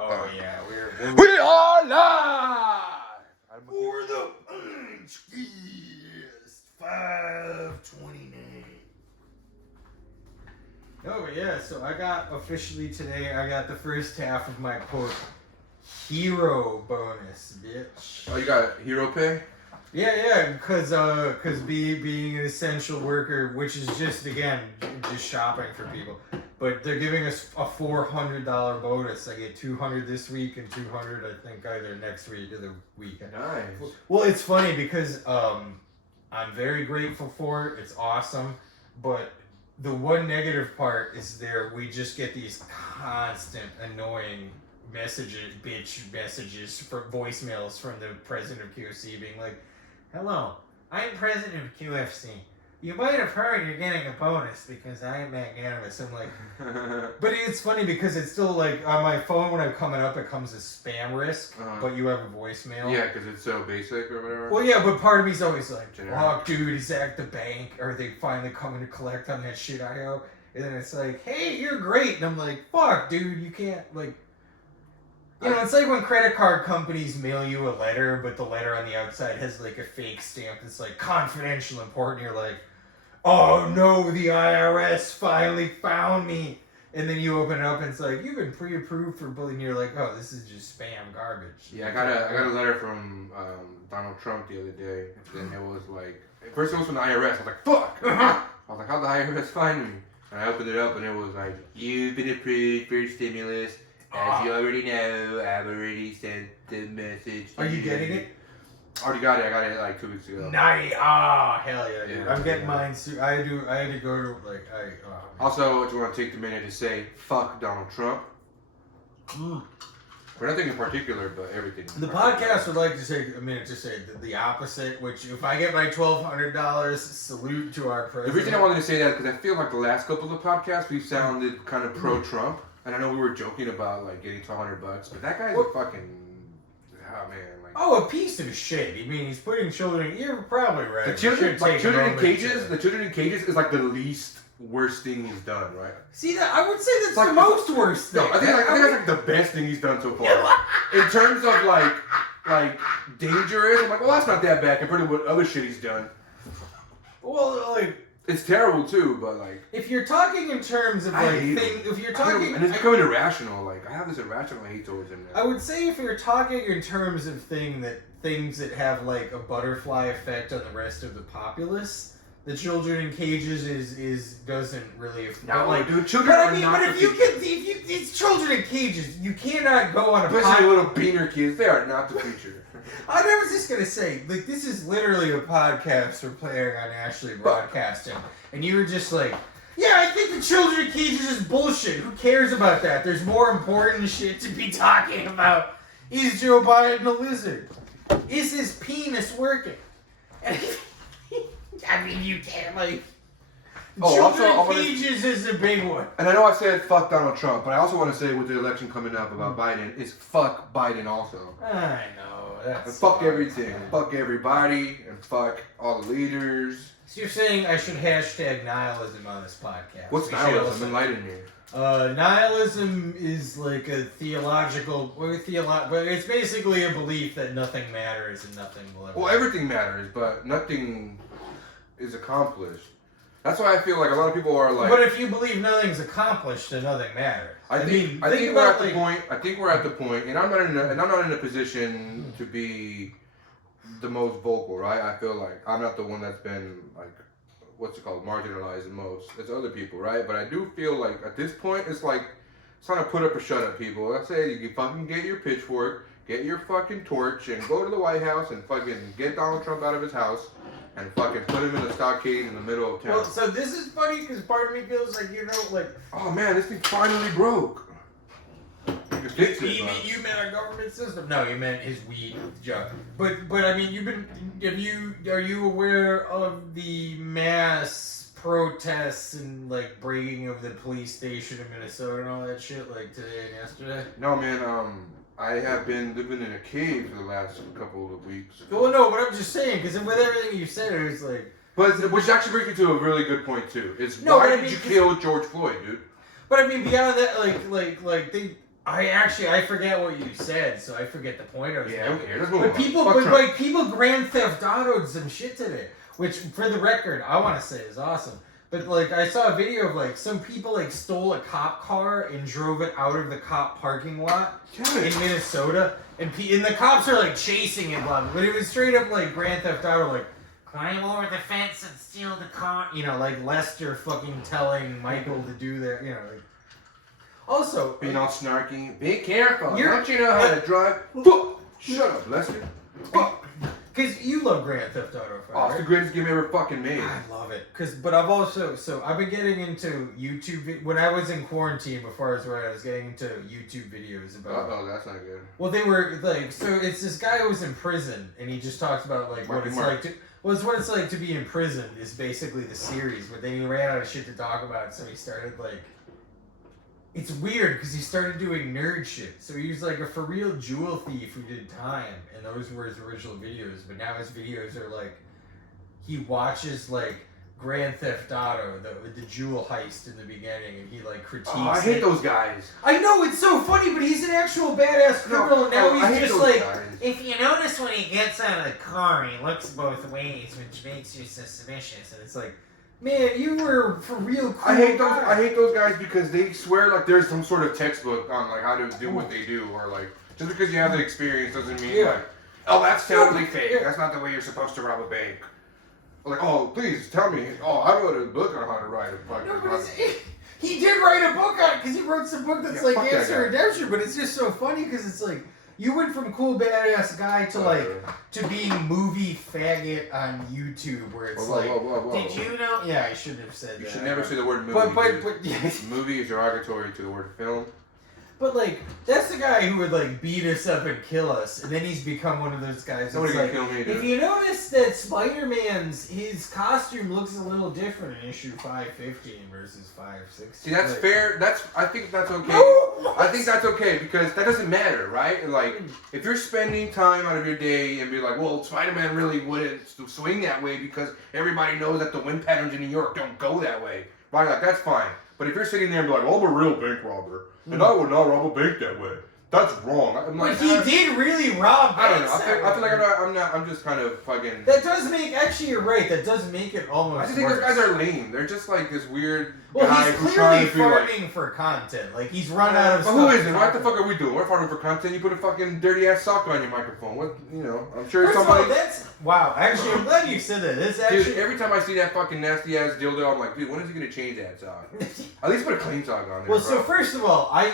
Oh yeah, we are live for the Punch Fest 529. Oh yeah, so I got officially today. I got the first half of my quote hero bonus, bitch. Oh, you got hero pay? Yeah, because being an essential worker, which is just shopping for people. But they're giving us a $400 bonus. I get $200 this week and $200 I think either next week or the weekend. Nice. Well, it's funny because I'm very grateful for it. It's awesome, but the one negative part is we just get these constant annoying bitch messages for voicemails from the president of QFC being like, "Hello, I'm president of QFC. You might have heard you're getting a bonus because I am magnanimous." I'm like, but it's funny because it's still like on my phone when I'm coming up, it comes as spam risk, but you have a voicemail. Yeah, because it's so basic or whatever. Well, yeah, but part of me's always like, Generic. "Oh, dude, is that the bank? Are they finally coming to collect on that shit I owe?" And then it's like, "Hey, you're great," and I'm like, "Fuck, dude, you can't like." You know, it's like when credit card companies mail you a letter, but the letter on the outside has like a fake stamp that's like confidential, important. You're like, "Oh no, the IRS finally found me." And then you open it up and it's like, "You've been pre-approved for bullying." You're like, "Oh, this is just spam garbage." Yeah, I got a letter from Donald Trump the other day. And it was like, at first it was from the IRS. I was like, fuck! I was like, how'd the IRS find me? And I opened it up and it was like, "You've been approved for stimulus. As you already know, I've already sent the message." Are you getting it? Already got it. I got it like 2 weeks ago. Nice. Ah, hell yeah, dude. Yeah, I'm getting mine soon. I had to go to like Also, I just want to take the minute to say, fuck Donald Trump. For nothing in particular, but everything. The podcast would like to take a minute to say the opposite, which if I get my $1,200, salute to our president. The reason I wanted to say that is because I feel like the last couple of podcasts we sounded kind of pro-Trump. And I know we were joking about like getting $1,200, but that guy's a fucking, oh man, like. Oh, a piece of shit. I mean, he's putting children. You're probably right. The children in cages. The children in cages is like the least worst thing he's done, right? See that? I would say that's like the most worst thing. No, I think that's like the best thing he's done so far. In terms of like dangerous, I'm like, well, that's not that bad compared to what other shit he's done. Well, like. It's terrible too, but like. If you're talking in terms of like if you're talking, and it's becoming irrational. Like I have this irrational hate towards him now. I would say if you're talking in terms of things that have like a butterfly effect on the rest of the populace, the children in cages is doesn't really. No, like dude, children are not. But if you it's children in cages, you cannot go on a. Especially little beaner kids, they are not the future. I was just gonna say, like, this is literally a podcast we're playing on Ashley Broadcasting, and you were just like, "Yeah, I think the children in cages is bullshit. Who cares about that? There's more important shit to be talking about. Is Joe Biden a lizard? Is his penis working?" And I mean, you can't like. Children in cages is a big one. And I know I said fuck Donald Trump, but I also want to say with the election coming up about Biden is fuck Biden also. I know. And fuck everything. Fuck everybody. And fuck all the leaders. So you're saying I should hashtag nihilism on this podcast? What's nihilism? Enlighten me. Nihilism is like a theological, but it's basically a belief that nothing matters and nothing will ever. Well, everything matters, but nothing is accomplished. That's why I feel like a lot of people are like. But if you believe nothing's accomplished, then nothing matters. I think we're at the point. I think we're at the point, and I'm not in a position to be the most vocal, right? I feel like I'm not the one that's been like, what's it called, marginalized the most. It's other people, right? But I do feel like at this point, it's like it's trying to put up or shut up people. I say you can fucking get your pitchfork, get your fucking torch, and go to the White House and fucking get Donald Trump out of his house. And fucking put him in a stockade in the middle of town. Well, so this is funny because part of me feels like, like... Oh man, this thing finally broke. You can fix it, you meant our government system? No, you meant his weed jug. But I mean, are you aware of the mass protests and like breaking of the police station in Minnesota and all that shit like today and yesterday? No, man, I have been living in a cave for the last couple of weeks. Well, no, but I'm just saying, because with everything you said, it was like... But, which actually brings me to a really good point, too. Why did you kill George Floyd, dude? But I mean, beyond that, I forget what you said, so I forget the point I was making. Okay, let's move But on. people Grand Theft Auto'd some shit today, which for the record, I want to say is awesome. But like, I saw a video of like some people like stole a cop car and drove it out of the cop parking lot in Minnesota, and the cops are like chasing it, blah, blah, but it was straight up like Grand Theft Auto, like climb over the fence and steal the car, you know, like Lester fucking telling Michael to do that, you know. Like, also, being all snarky. Be careful. You're- Don't you know how to drive? Shut up, Lester. because you love Grand Theft Auto 5, Oh, it's right? the greatest game ever fucking made. I love it. But I've also, I've been getting into YouTube, when I was in quarantine before I was getting into YouTube videos about. Oh, that's not good. Well, they were like, so it's this guy who was in prison, and he just talks about like what it's like to. Well, it's what it's like to be in prison is basically the series, but then he ran out of shit to talk about, so he started like. It's weird because he started doing nerd shit. So he was like a for real jewel thief who did time, and those were his original videos. But now his videos are like, he watches like Grand Theft Auto, the jewel heist in the beginning, and he like critiques. Oh, I hate those guys. I know, it's so funny, but he's an actual badass criminal, and now he's just like, guys. If you notice when he gets out of the car, he looks both ways, which makes you suspicious. and it's like, man, you were for real cool. I hate those guys because they swear like there's some sort of textbook on like how to do what they do, or like just because you have the experience doesn't mean like, oh, that's totally fake. Yeah. That's not the way you're supposed to rob a bank. Like, oh, please tell me. Oh, I wrote a book on how to write a fucking. No, but he did write a book on it because he wrote some book that's Yeah, like fuck that Answer guy. Redemption, but it's just so funny because it's like you went from cool badass guy to like to being movie faggot on YouTube where it's like. Whoa. Did you know? Yeah, I shouldn't have said You that. should never say the word movie. But yes. Movie is derogatory to the word film. But like that's the guy who would like beat us up and kill us, and then he's become one of those guys. Somebody that's can like, kill me, dude. if you notice that Spider-Man's his costume looks a little different in issue 515 versus 516. See, that's like, fair. I think that's okay. No! I think that's okay because that doesn't matter, right? And like, if you're spending time out of your day and be like, well, Spider-Man really wouldn't swing that way because everybody knows that the wind patterns in New York don't go that way, right? Like, that's fine. But if you're sitting there and be like, well, I'm a real bank robber, and I would not rob a bank that way, that's wrong. I'm like, But he did really rob. I don't know. banks I feel like that way. I'm just kind of fucking. That does make. Actually, you're right. That does make it almost. I just think worse. those guys are lame. They're just like this weird Well, guy he's who's trying clearly to be like. farming for content. Like he's run out of. But stuff who is to it? talk What the fuck about. are we doing? We're farming for content. You put a fucking dirty ass sock on your microphone. What, you know? I'm sure First of somebody. all, that's wow. Actually, I'm glad you said that. That's Dude, actually. every time I see that fucking nasty ass dildo, I'm like, dude, when is he gonna change that sock? At least put a clean sock on there. Well, bro. so first of all, I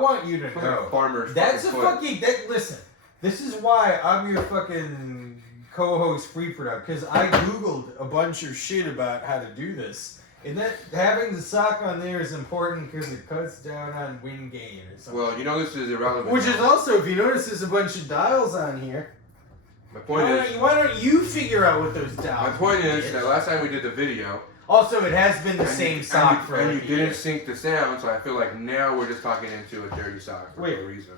want you to It's like know a farmer's that's a fucking foot. fucking. Listen, this is why I'm your fucking co-host free product because I googled a bunch of shit about how to do this, and that having the sock on there is important because it cuts down on wind gain or something. Well, you know this is irrelevant. Which now. is also, if you notice, there's a bunch of dials on here. My point is. Why don't you figure out what those dials? My point is is? that last time we did the video. Also, it has been the and same you, sock and for you, and like you a didn't year. sync the sound, so I feel like now we're just talking into a dirty sock for Wait. no reason.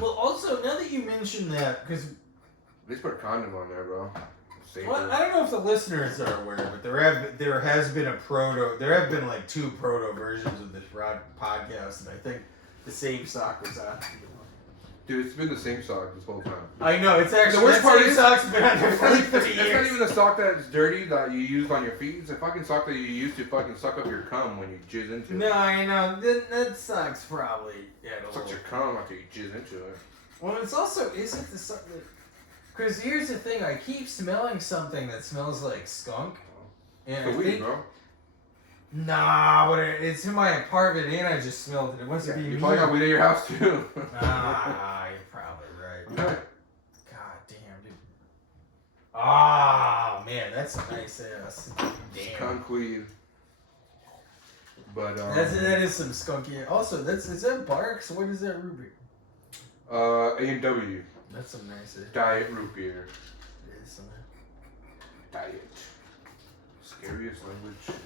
Well, also, now that you mention that, because At least put a condom on there, bro. Safer. well, I don't know if the listeners are aware, but there has been like two proto versions of this podcast, and I think the same sock was on. Dude, it's been the same sock this whole time. I know it's actually The worst that part same is- sock's been on there It's for not, like even, 3 it's not years. even the sock that's dirty that you used on your feet. It's a fucking sock that you use to fucking suck up your cum when you jizz into it. No, I know that sock's probably Sucks your cum after you jizz into it. Well, it's also isn't the sock that. Because here's the thing, I keep smelling something that smells like skunk. And The I weed, think, bro. nah, but it's in my apartment and I just smelled it. It must be You me. probably got weed at your house too. Ah, you're probably right. Okay. God damn, dude. Ah, man, that's a nice ass. Damn. Skunk weed. But That is some skunky. Also, is that Barks? What is that root beer? A&W. That's some nice. Diet root beer. It is some. Diet. Scariest language.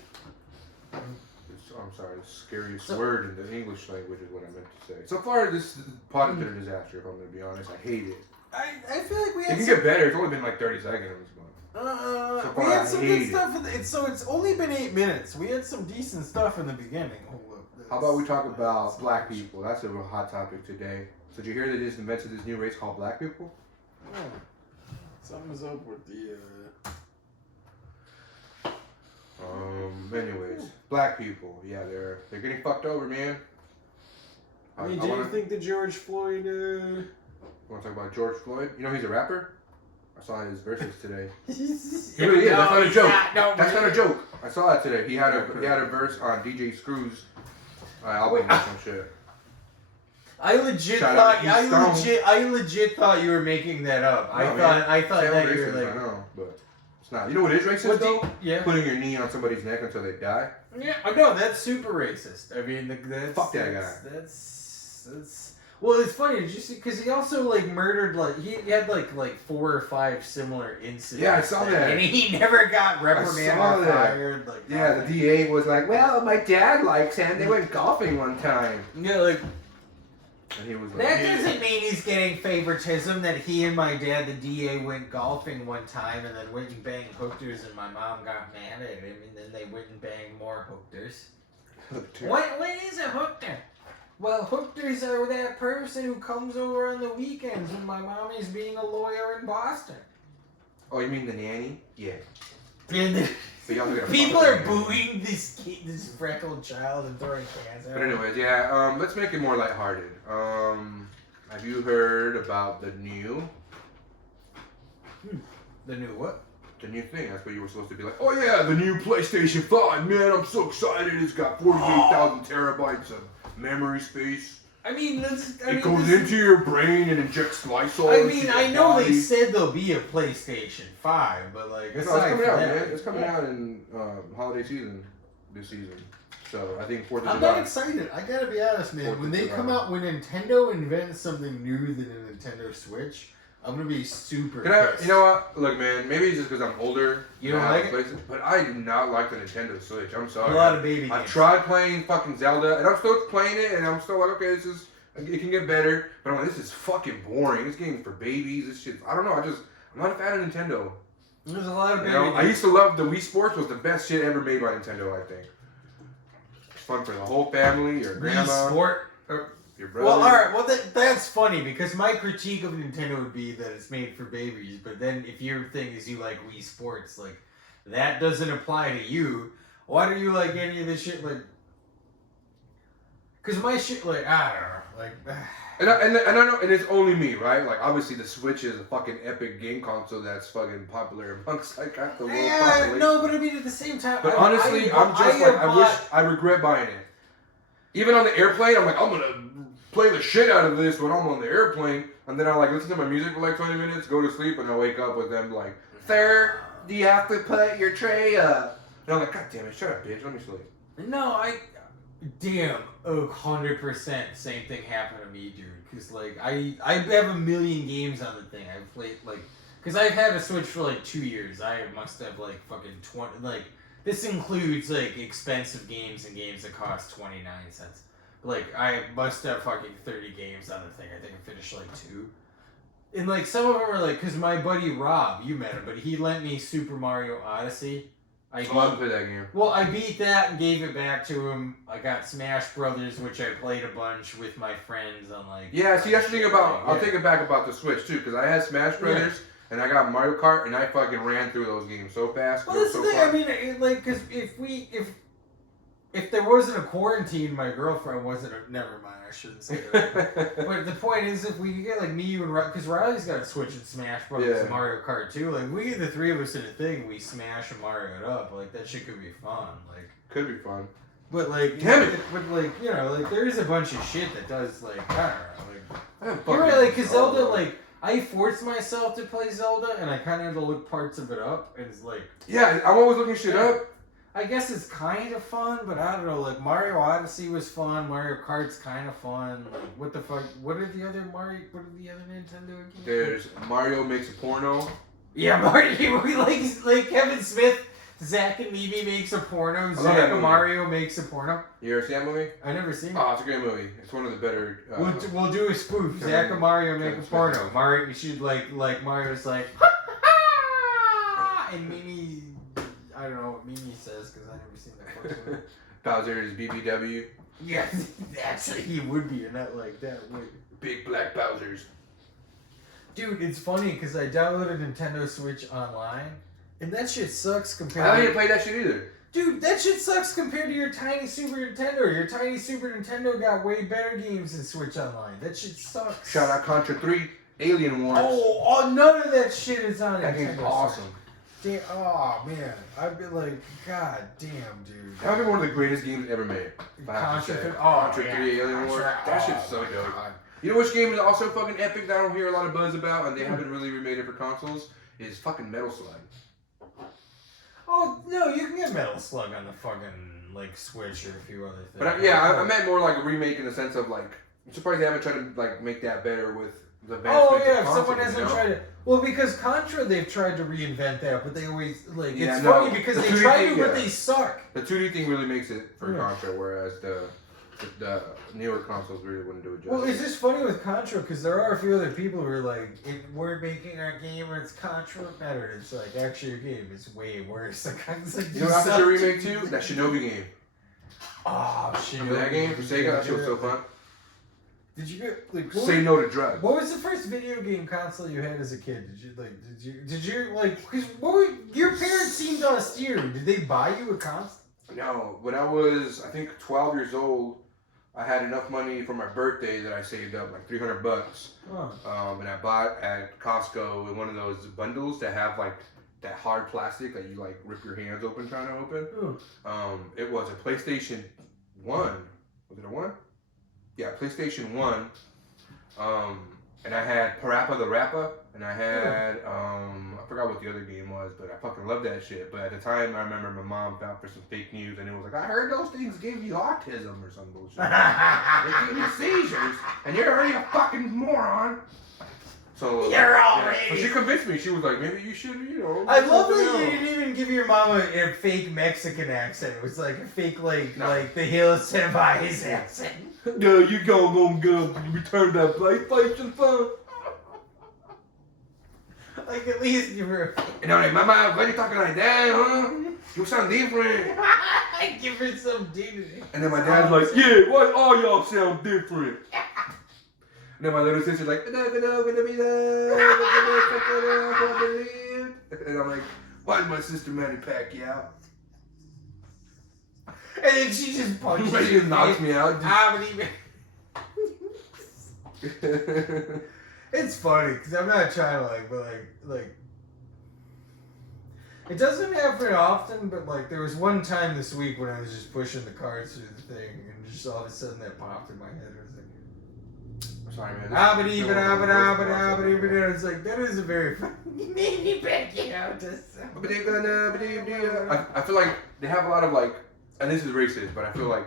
I'm sorry, the scariest word in the English language is what I meant to say. So far, this pod has been a disaster, if I'm going to be honest. I hate it. I feel like we It had can some, get better. It's only been like 30 seconds. But so far, we had some I good hate stuff. So it's only been 8 minutes. We had some decent stuff in the beginning. Hold up. How about we talk about black people? That's a real hot topic today. So did you hear they just invented this new race called black people? Oh, something's up with the. Anyways, black people. Yeah, they're getting fucked over, man. I mean, do you think the George Floyd? Want to talk about George Floyd? You know he's a rapper. I saw his verses today. He really is. That's not a joke. No, That's not a joke. I saw that today. He had a verse on DJ Screw's album or some shit. I legit Shout out thought Keystone. I legit thought you were making that up. No, I thought Sounds that you racist, were I like, know, but it's not. You know what is racist what do though? yeah. Putting your knee on somebody's neck until they die. Yeah, no, that's super racist. I mean, that's Fuck that guy. That's well, it's funny. Did you see? Because he also like murdered he had like 4 or 5 similar incidents. Yeah, I saw that. and he never got reprimanded saw or that. fired. Like Yeah, the DA was like, "Well, my dad likes him. They went golfing one time." yeah, like And he was like, that doesn't mean he's getting favoritism. That he and my dad, the DA, went golfing one time and then went and banged hookers, and my mom got mad at him, and then they went and banged more hookers. What is a hooker? Well, hookers are that person who comes over on the weekends when my mom is being a lawyer in Boston. Oh, you mean the nanny? Yeah. And But y'all gotta people fuck are with the nanny. booing this freckled child and throwing cans at But him. anyways, yeah. Let's make it more lighthearted. Have you heard about the new The new what? the new thing? That's what you were supposed to be like. Oh yeah, the new PlayStation 5, man! I'm so excited. It's got 48,000 terabytes of memory space. I mean, It goes into your brain and injects Lysol. I into mean, your I know body. they said there'll be a PlayStation 5, but like, No, it's aside coming from out, that, man. It's coming out in holiday season this season. So I think 4th of I'm July. not excited. I gotta be honest, man. 4th When of they July. come out, when Nintendo invents something new than a Nintendo Switch, I'm gonna be super pissed. You know what? Look, man. Maybe it's just because I'm older. You don't and I like have it? places, but I do not like the Nintendo Switch. I'm A sorry. lot of baby I've games. tried playing fucking Zelda, and I'm still playing it, and I'm still like, okay, it can get better. But I'm like, this is fucking boring. This game's for babies. This shit. I don't know. I'm not a fan of Nintendo. There's a lot of You baby know, games. I used to love the Wii Sports. Was the best shit ever made by Nintendo. I think. It's fun for the whole family. Your grandma, Wii Sport. your brother. Well, alright, well that's funny because my critique of Nintendo would be that it's made for babies, but then if your thing is you like Wii Sports, like, that doesn't apply to you. Why do you like any of this shit, like, because my shit, like, I don't know, like, And I know, and it's only me, right? Like, obviously, the Switch is a fucking epic game console that's fucking popular amongst like half the world yeah, population. no, but I mean at the same time, But honestly, I regret buying it. Even on the airplane, I'm like, I'm gonna play the shit out of this when I'm on the airplane, and then I like listen to my music for like 20 minutes, go to sleep, and I wake up with them like, "Sir, do you have to put your tray up?" And I'm like, "God damn it, shut up, bitch, let me sleep." No, damn, 100% same thing happened to me, dude. Because, like, I have a million games on the thing. I've played, like, because I've had a Switch for, like, 2 years. I must have, like, fucking 20, like, this includes, like, expensive games and games that cost 29 cents. Like, I must have fucking 30 games on the thing. I think I finished, like, 2. And, like, some of them are, like, because my buddy Rob, you met him, but he lent me Super Mario Odyssey. I haven't played that game. Well, I beat that and gave it back to him. I got Smash Brothers, which I played a bunch with my friends on like. Yeah, see, that's the thing about. I'll Yeah. take it back about the Switch too, because I had Smash Brothers and I got Mario Kart, and I fucking ran through those games so fast. Well, They were that's the so thing. I fun. mean, like, because if there wasn't a quarantine, my girlfriend wasn't. Never mind, I shouldn't say that. But the point is, if we could get like me, you, and because Riley's got a Switch and Smash Brothers Yeah. and Mario Kart too. Like, we get the 3 of us in a thing, we smash and Mario it up. Like, that shit could be fun. Like. Could be fun. But like, Damn it. But like, you know, like there is a bunch of shit that does like, I don't know, like. I haven't You're fucking- right, like, cause Zelda, Oh, like, I forced myself to play Zelda, and I kind of had to look parts of it up, and it's like, Yeah, I'm always looking shit up. I guess it's kind of fun, but I don't know, like, Mario Odyssey was fun, Mario Kart's kind of fun, like, what the fuck, what are the other Nintendo games? There's Mario makes a porno. Yeah, Mario, like Kevin Smith, Zach and Mimi makes a porno, love Zach that and movie. Mario makes a porno. You ever see that movie? I never seen it. Oh, it's a great movie. It's one of the better. We'll do a spoof. Kevin- Zach and Mario make a Kevin Smith. porno. Mario, you should like Mario's like, and Mimi, I don't know what Mimi says because I never seen that first one. Bowser's BBW. Yeah, actually, he would be a nut like that. Would. Big black Bowsers. Dude, it's funny because I downloaded Nintendo Switch online, and that shit sucks compared. I to... didn't play that shit either. Dude, that shit sucks compared to your tiny Super Nintendo. Your tiny Super Nintendo got way better games than Switch Online. That shit sucks. Shout out Contra 3, Alien Wars. Oh, none of that shit is on that Nintendo game's Switch. awesome. Damn, oh man, I'd be like, God damn, dude. That would be one of the greatest games ever made. Contra 3, Contra 3, Alien Wars. That shit's so dope. You know which game is also fucking epic that I don't hear a lot of buzz about, and they haven't really remade it for consoles? Is fucking Metal Slug. Oh no, you can get Metal Slug on the fucking like Switch or a few other things. But I meant more like a remake in the sense of like, I'm surprised they haven't tried to like make that better with the advancements of if consoles, someone hasn't you know? tried it. Well, because Contra, they've tried to reinvent that, but they always like Yeah, it's no, funny because the they 2D try thing, to, but yeah. they suck. The 2D thing really makes it for Yeah. Contra, whereas the newer consoles really wouldn't do it justice. Well, it's just funny with Contra because there are a few other people who are like, we're making our game and it's Contra better. It's like, actually, your game is way worse. Like, it's like, You know what else a remake too? That Shinobi game. Oh, shit. Remember that game for Sega? That shit was so fun. Did you get, like, Say no to drugs. what was the first video game console you had as a kid? Did you because your parents seemed austere. Did they buy you a console? No, when I was, I think, 12 years old, I had enough money for my birthday that I saved up like $300. Oh. And I bought at Costco one of those bundles that have like that hard plastic that you like rip your hands open trying to open. It was a PlayStation 1. Was it a 1? Yeah, PlayStation 1. And I had Parappa the Rapper, and I had, I forgot what the other game was, but I fucking loved that shit. But at the time, I remember my mom found for some fake news, and it was like, I heard those things give you autism or some bullshit. They give you seizures, and you're already a fucking moron. So, You're already. So she convinced me. She was like, maybe you should, you know. I love something that you else. didn't even give your mom a fake Mexican accent. It was like a fake, like the Hills Have Eyes accent. No, you go, you return that PlayStation phone. Like, at least give her And I'm like, Mama, why are you talking like that, huh? You sound different. give her some dignity. And then my dad's like, yeah, why all y'all sound different? And then my little sister's like, and I'm like, why is my sister Manny Pacquiao? And then she just punches She just knocks me out. It's funny because I'm not trying to but like it doesn't happen often, but like there was one time this week when I was just pushing the cards through the thing and just all of a sudden that popped in my head. I was like, Sorry, man. it's like that is a very maybe back out. I feel like they have a lot of like, and this is racist, but I feel like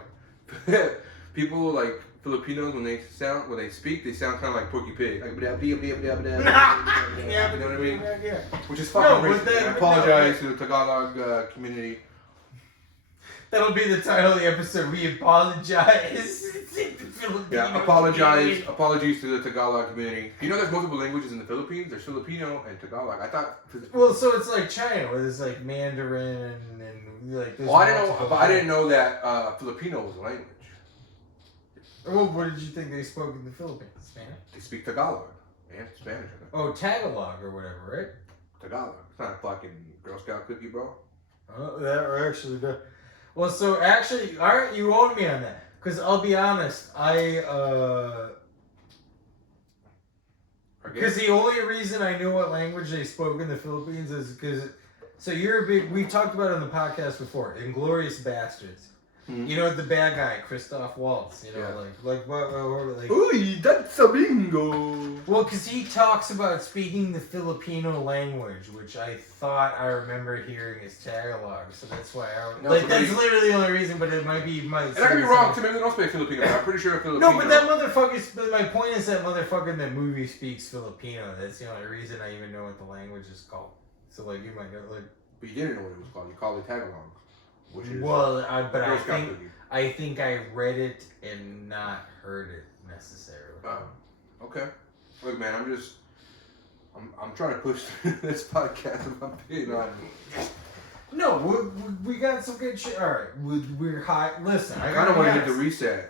people like Filipinos when they speak, they sound kind of like Porky Pig. Like, you know what I mean? Yeah. Which is fucking No, racist. but that- And I apologize to the Tagalog community. That'll be the title of the episode. We apologize. Yeah, apologies to the Tagalog community. You know there's multiple languages in the Philippines? There's Filipino and Tagalog. I thought... Well, so it's like China, where there's like Mandarin and like. Well, I didn't know that Filipino was a language. Well, what did you think they spoke in the Philippines? Spanish? They speak Tagalog and Spanish. I think. Oh, Tagalog or whatever, right? Tagalog. It's not a fucking Girl Scout cookie, bro. Oh, that actually does. Well, so actually, all right, you own me on that. Because I'll be honest, because the only reason I knew what language they spoke in the Philippines is because, so you're a big, we've talked about it on the podcast before, Inglourious Bastards. Mm-hmm. You know, the bad guy, Christoph Waltz, you know, Yeah. like what. Uy, that's a bingo. Well, because he talks about speaking the Filipino language, which I thought I remember hearing as Tagalog, so that's why I No, like but that's maybe- literally the only reason. But it might be my. And I could be wrong too. Maybe they don't speak Filipino, but I'm pretty sure Filipino. No, but that motherfucker. But my point is that motherfucker in that movie speaks Filipino. That's the only reason I even know what the language is called. So like you might know like. But you didn't know what it was called. You called it Tagalog, which is Well, but Girl Scout cookie. I think I read it and not heard it necessarily. Okay. Look, man, I'm trying to push this podcast if I'm being honest. No, we got some good shit. All right, we're high. Listen, I kind of want to hit the reset.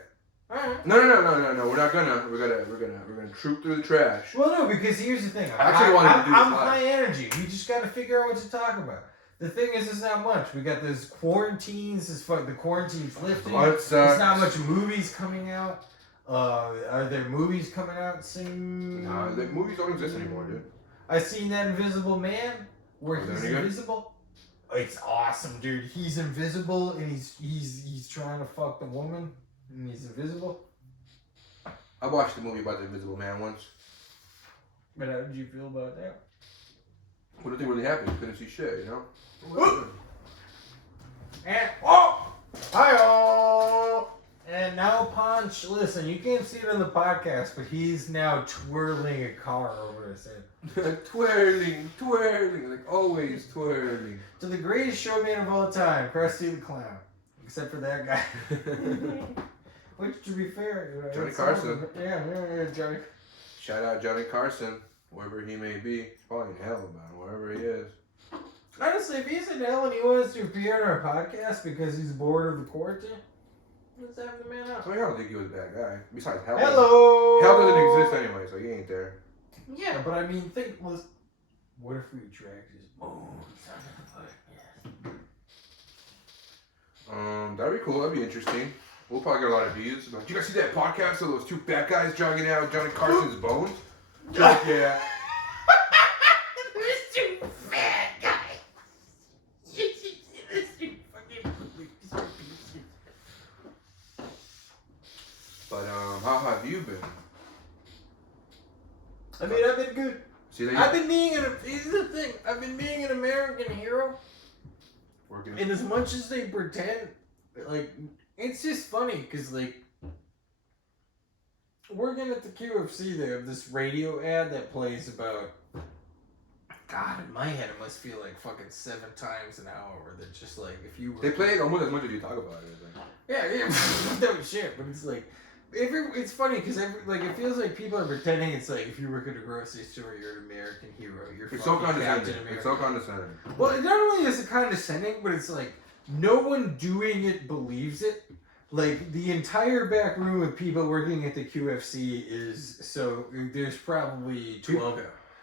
All right. No. We're not gonna. We're gonna troop through the trash. Well, no, because here's the thing. I'm high energy. We just got to figure out what to talk about. The thing is, it's not much. We got those quarantines. The quarantine's lifting. There's not much movies coming out. Are there movies coming out soon? Nah, the movies don't exist anymore, dude. I seen That Invisible Man where Oh, he's invisible. It's awesome, dude. He's invisible and he's trying to fuck the woman and he's invisible. I watched the movie about the Invisible Man once. But how did you feel about that? What do you think really happened? You couldn't see shit, you know? And hi-oh! And now Punch, listen, you can't see it on the podcast, but he's now twirling a car over his head. twirling, like always twirling. To the greatest showman of all time, Krusty the Clown. Except for that guy. Which, to be fair, you know, Johnny Carson. Yeah, Johnny. Shout out Johnny Carson, wherever he may be. He's probably in hell, man, wherever he is. Honestly, if he's in hell and he wants to appear on our podcast because he's bored of the quarantine, let's have the man up. I don't think he was a bad guy. Besides, hell. Hello! Hell doesn't exist anyway, so he ain't there. Yeah, but I mean, what if we drag his bones out of the podcast? That'd be cool. That'd be interesting. We'll probably get a lot of views. Like, you guys see that podcast of those two fat guys jogging out Johnny Carson's bones? Like, yeah. There's two fat guys. There's two fucking But how have you been? I mean, I've been good. See that? I've been being here's the thing. I've been being an American hero. Working. And as much as they pretend, like, it's just funny because, like, working at the QFC, they have this radio ad that plays about. God, in my head, it must feel like fucking 7 times an hour. That just like if you were. They play it almost as much as you talk about it. I think. Yeah, no shit. But it's like, it's funny because like it feels like people are pretending it's like if you work at a grocery store, you're an American hero. You're It's so fucking Captain condescending. America. It's so condescending. Well, not only is it condescending, but it's like no one doing it believes it. Like the entire back room of people working at the QFC is so there's probably 12.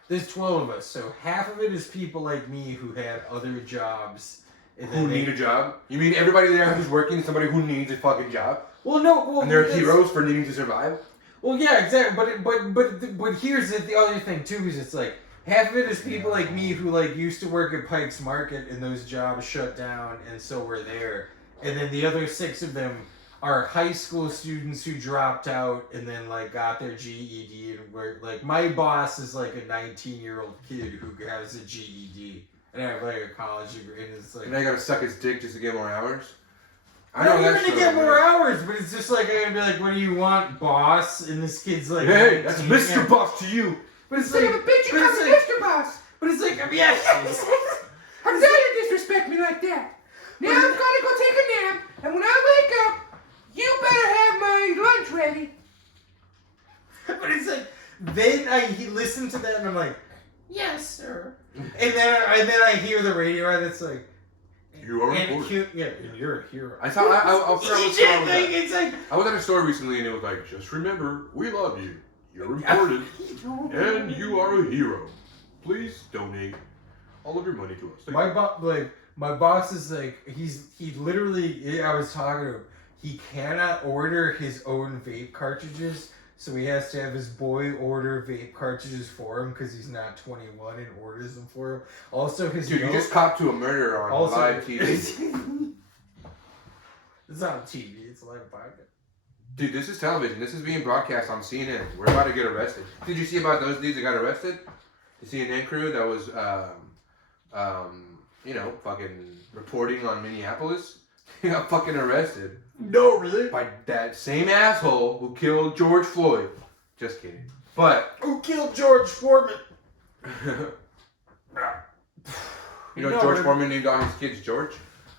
There's 12 of us, so half of it is people like me who had other jobs. And Who need a job? You mean everybody there who's working is somebody who needs a fucking job? Well, no. Well, And they're heroes for needing to survive? Well, yeah, exactly. But here's the other thing too is it's like half of it is people like me who like used to work at Pike's Market and those jobs shut down and so we're there, and then the other 6 of them are high school students who dropped out and then like got their GED and were like my boss is like a 19-year-old kid who has a GED and I have like a college degree and it's like And I gotta suck his dick just to get more hours? I know you're gonna get more hours, but it's just like I'm gonna be like, what do you want, boss? And this kid's like, Hey, that's 19, Mr. yeah. Boss to you. But it's like, Mr. Boss. but it's like, yes. How dare you disrespect me like that? Now I'm gonna go take a nap, and when I wake up, you better have my lunch ready. But it's like, then I listen to that and I'm like, yes, sir. And then I hear the radio and it's like, You are and important. and you're a hero. I saw. I'll It's like, I was at a store recently and it was like, just remember, we love you. You're important, and you are a hero. Please donate all of your money to us. Thank my boss is like, he literally, I was talking to him, he cannot order his own vape cartridges, so he has to have his boy order vape cartridges for him because he's not 21 and orders them for him. Also, his Dude, you just copped to a murder on live TV. It's not TV, it's a live podcast. Dude, this is television. This is being broadcast on CNN. We're about to get arrested. Did you see about those dudes that got arrested? The CNN crew that was, fucking reporting on Minneapolis? They got fucking arrested. No, really? By that same asshole who killed George Floyd. Just kidding. But who killed George Foreman? George Foreman named all his kids George?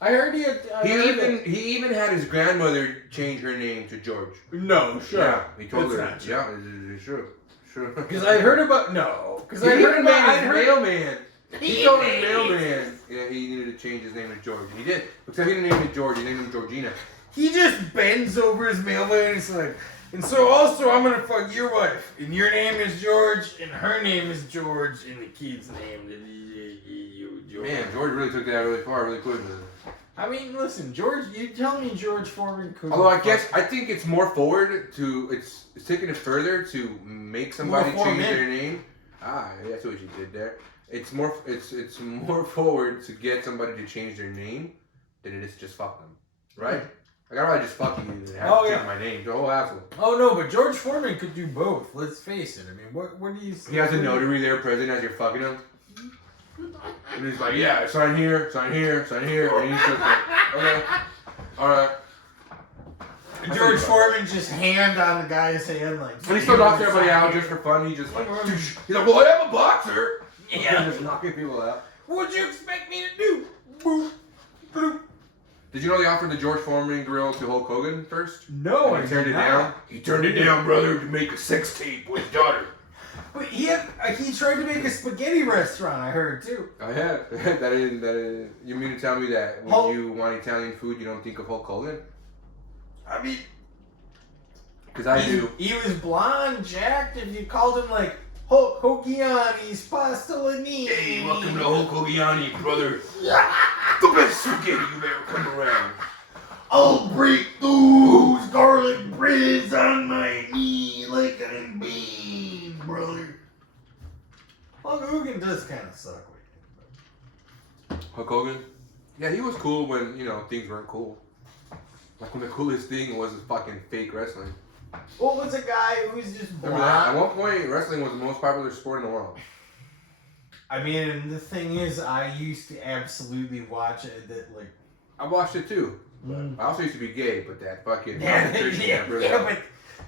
I heard He even had his grandmother change her name to George. No, sure. Yeah, he told That's her. not true. Yeah, it's true. Sure. Because I heard about I'd heard mailman. He told his mailman he needed to change his name to George. And he did. Except he didn't name it George. He named him Georgina. He just bends over his mailman and he's like, and so also I'm gonna fuck your wife, and your name is George, and her name is George, and the kid's name is George. Man, George really took that really far, really quick. I mean, listen, George, you tell me George Foreman could. Although I think it's more forward to it's taking it further to make somebody change their name. That's what you did there. It's more forward to get somebody to change their name than it is to just fuck them, right? Like I'd rather just fuck you than have to change my name. The whole hassle. Oh no, but George Foreman could do both. Let's face it. I mean, what do you say? He has a notary there present as you're fucking him. And he's like, yeah, sign here, sign here, sign here. And he's just like, okay, alright. George Foreman just hand on the guy's hand like. And he still knocks everybody out just for fun. He just like, he's like, well, I am a boxer. Yeah. Just knocking people out. What'd you expect me to do? Boop, boop. Did you know they offered the George Foreman grill to Hulk Hogan first? No, And he turned it down. He turned it down, brother, to make a sex tape with his daughter. But he tried to make a spaghetti restaurant. I heard too. I have. That is. You mean to tell me that when you want Italian food, you don't think of Hulk Hogan? I mean, because I do. He was blonde, jacked. If you called him like Hokiani's Pastellini. Hey, welcome to Hulk Hogiani, brother. The best spaghetti you've ever come around. I'll break those garlic breads on my knee like I'm bean, brother. Hulk Hogan does kind of suck with him. Hulk Hogan? Yeah, he was cool when, things weren't cool. Like when the coolest thing was fucking fake wrestling. What was a guy who's just Remember that? At blonde? one point, wrestling was the most popular sport in the world. I mean, and the thing is, I used to absolutely watch it. That like, I watched it too. Mm. I also used to be gay, but that fucking yeah, concentration camp really yeah, helped. but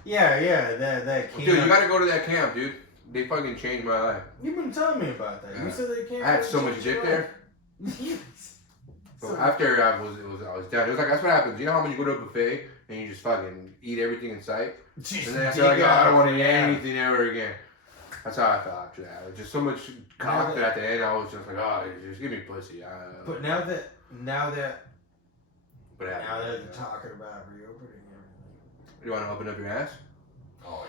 that camp. Dude, you gotta go to that camp, dude. They fucking changed my life. You've been telling me about that. Yeah. You said they can't. I had so much dick there. So after I was down. It was like that's what happens. You know how when you go to a buffet and you just fucking eat everything in sight, and then after like, I don't want to eat anything ever again. That's how I felt after that. It was just so much cock that at the end I was just like, oh, just give me pussy. But now that But they're talking about reopening everything. You want to open up your ass? Oh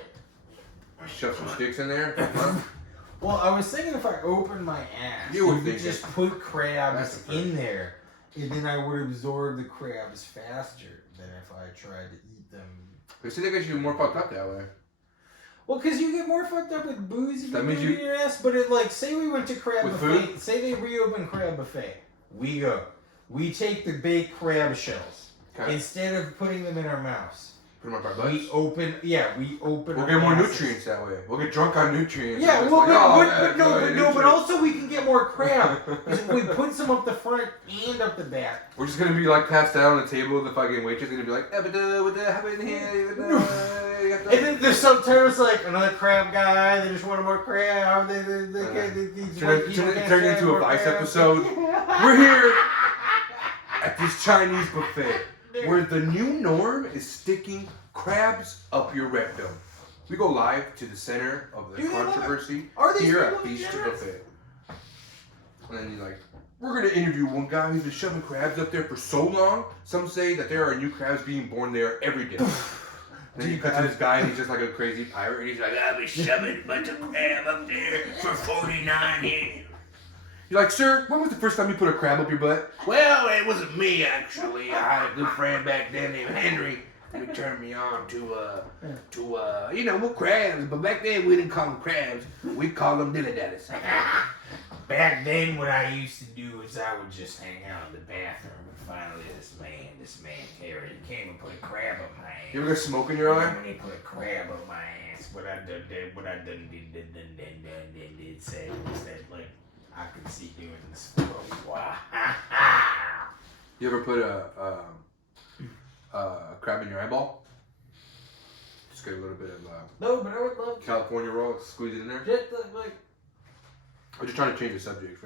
yeah. Shove some sticks in there? Huh? Well, I was thinking if I opened my ass, You would could think just that- put crabs That's the in there, and then I would absorb the crabs faster than if I tried to eat them. They say they get you more fucked up that way. Well, because you get more fucked up with booze if That you means put it in your ass. But it like, say we went to crab With buffet. food? Say they reopen crab buffet. We go. We take the baked crab shells Okay. instead of putting them in our mouths. Put them up our butts. We open. We'll our get more asses. nutrients that way. We'll get drunk on nutrients. Yeah, It's well, like, but also we can get more crab. If we put some up the front and up the back. We're just gonna be like passed out on the table. The fucking waitress is gonna be like, what happened here? And then there's sometimes like another crab guy. They just wanted more crab. They Turn into a Vice episode. We're here at this Chinese buffet where the new norm is sticking crabs up your rectum. We go live to the center of the controversy here at Beast Buffet. And then he's like, we're going to interview one guy who's been shoving crabs up there for so long. Some say that there are new crabs being born there every day. Then you cut to this guy and he's just like a crazy pirate. And he's like, I've been shoving a bunch of crab up there for 49 years. You're like, sir, when was the first time you put a crab up your butt? Well, it wasn't me, actually. I had a good friend back then named Henry who turned me on to crabs. But back then, we didn't call them crabs. We called them dilly-dallies. Back then, what I used to do is I would just hang out in the bathroom, and finally this man Terry, he came and put a crab up my ass. You ever get smoke in your eye? When he put a crab up my ass, what I did say was that, like, I could see doing this for a while. You ever put a crab in your eyeball? Just get a little bit of No, but I would love to. California roll, squeeze it in there. Just like. I'm just trying to change the subject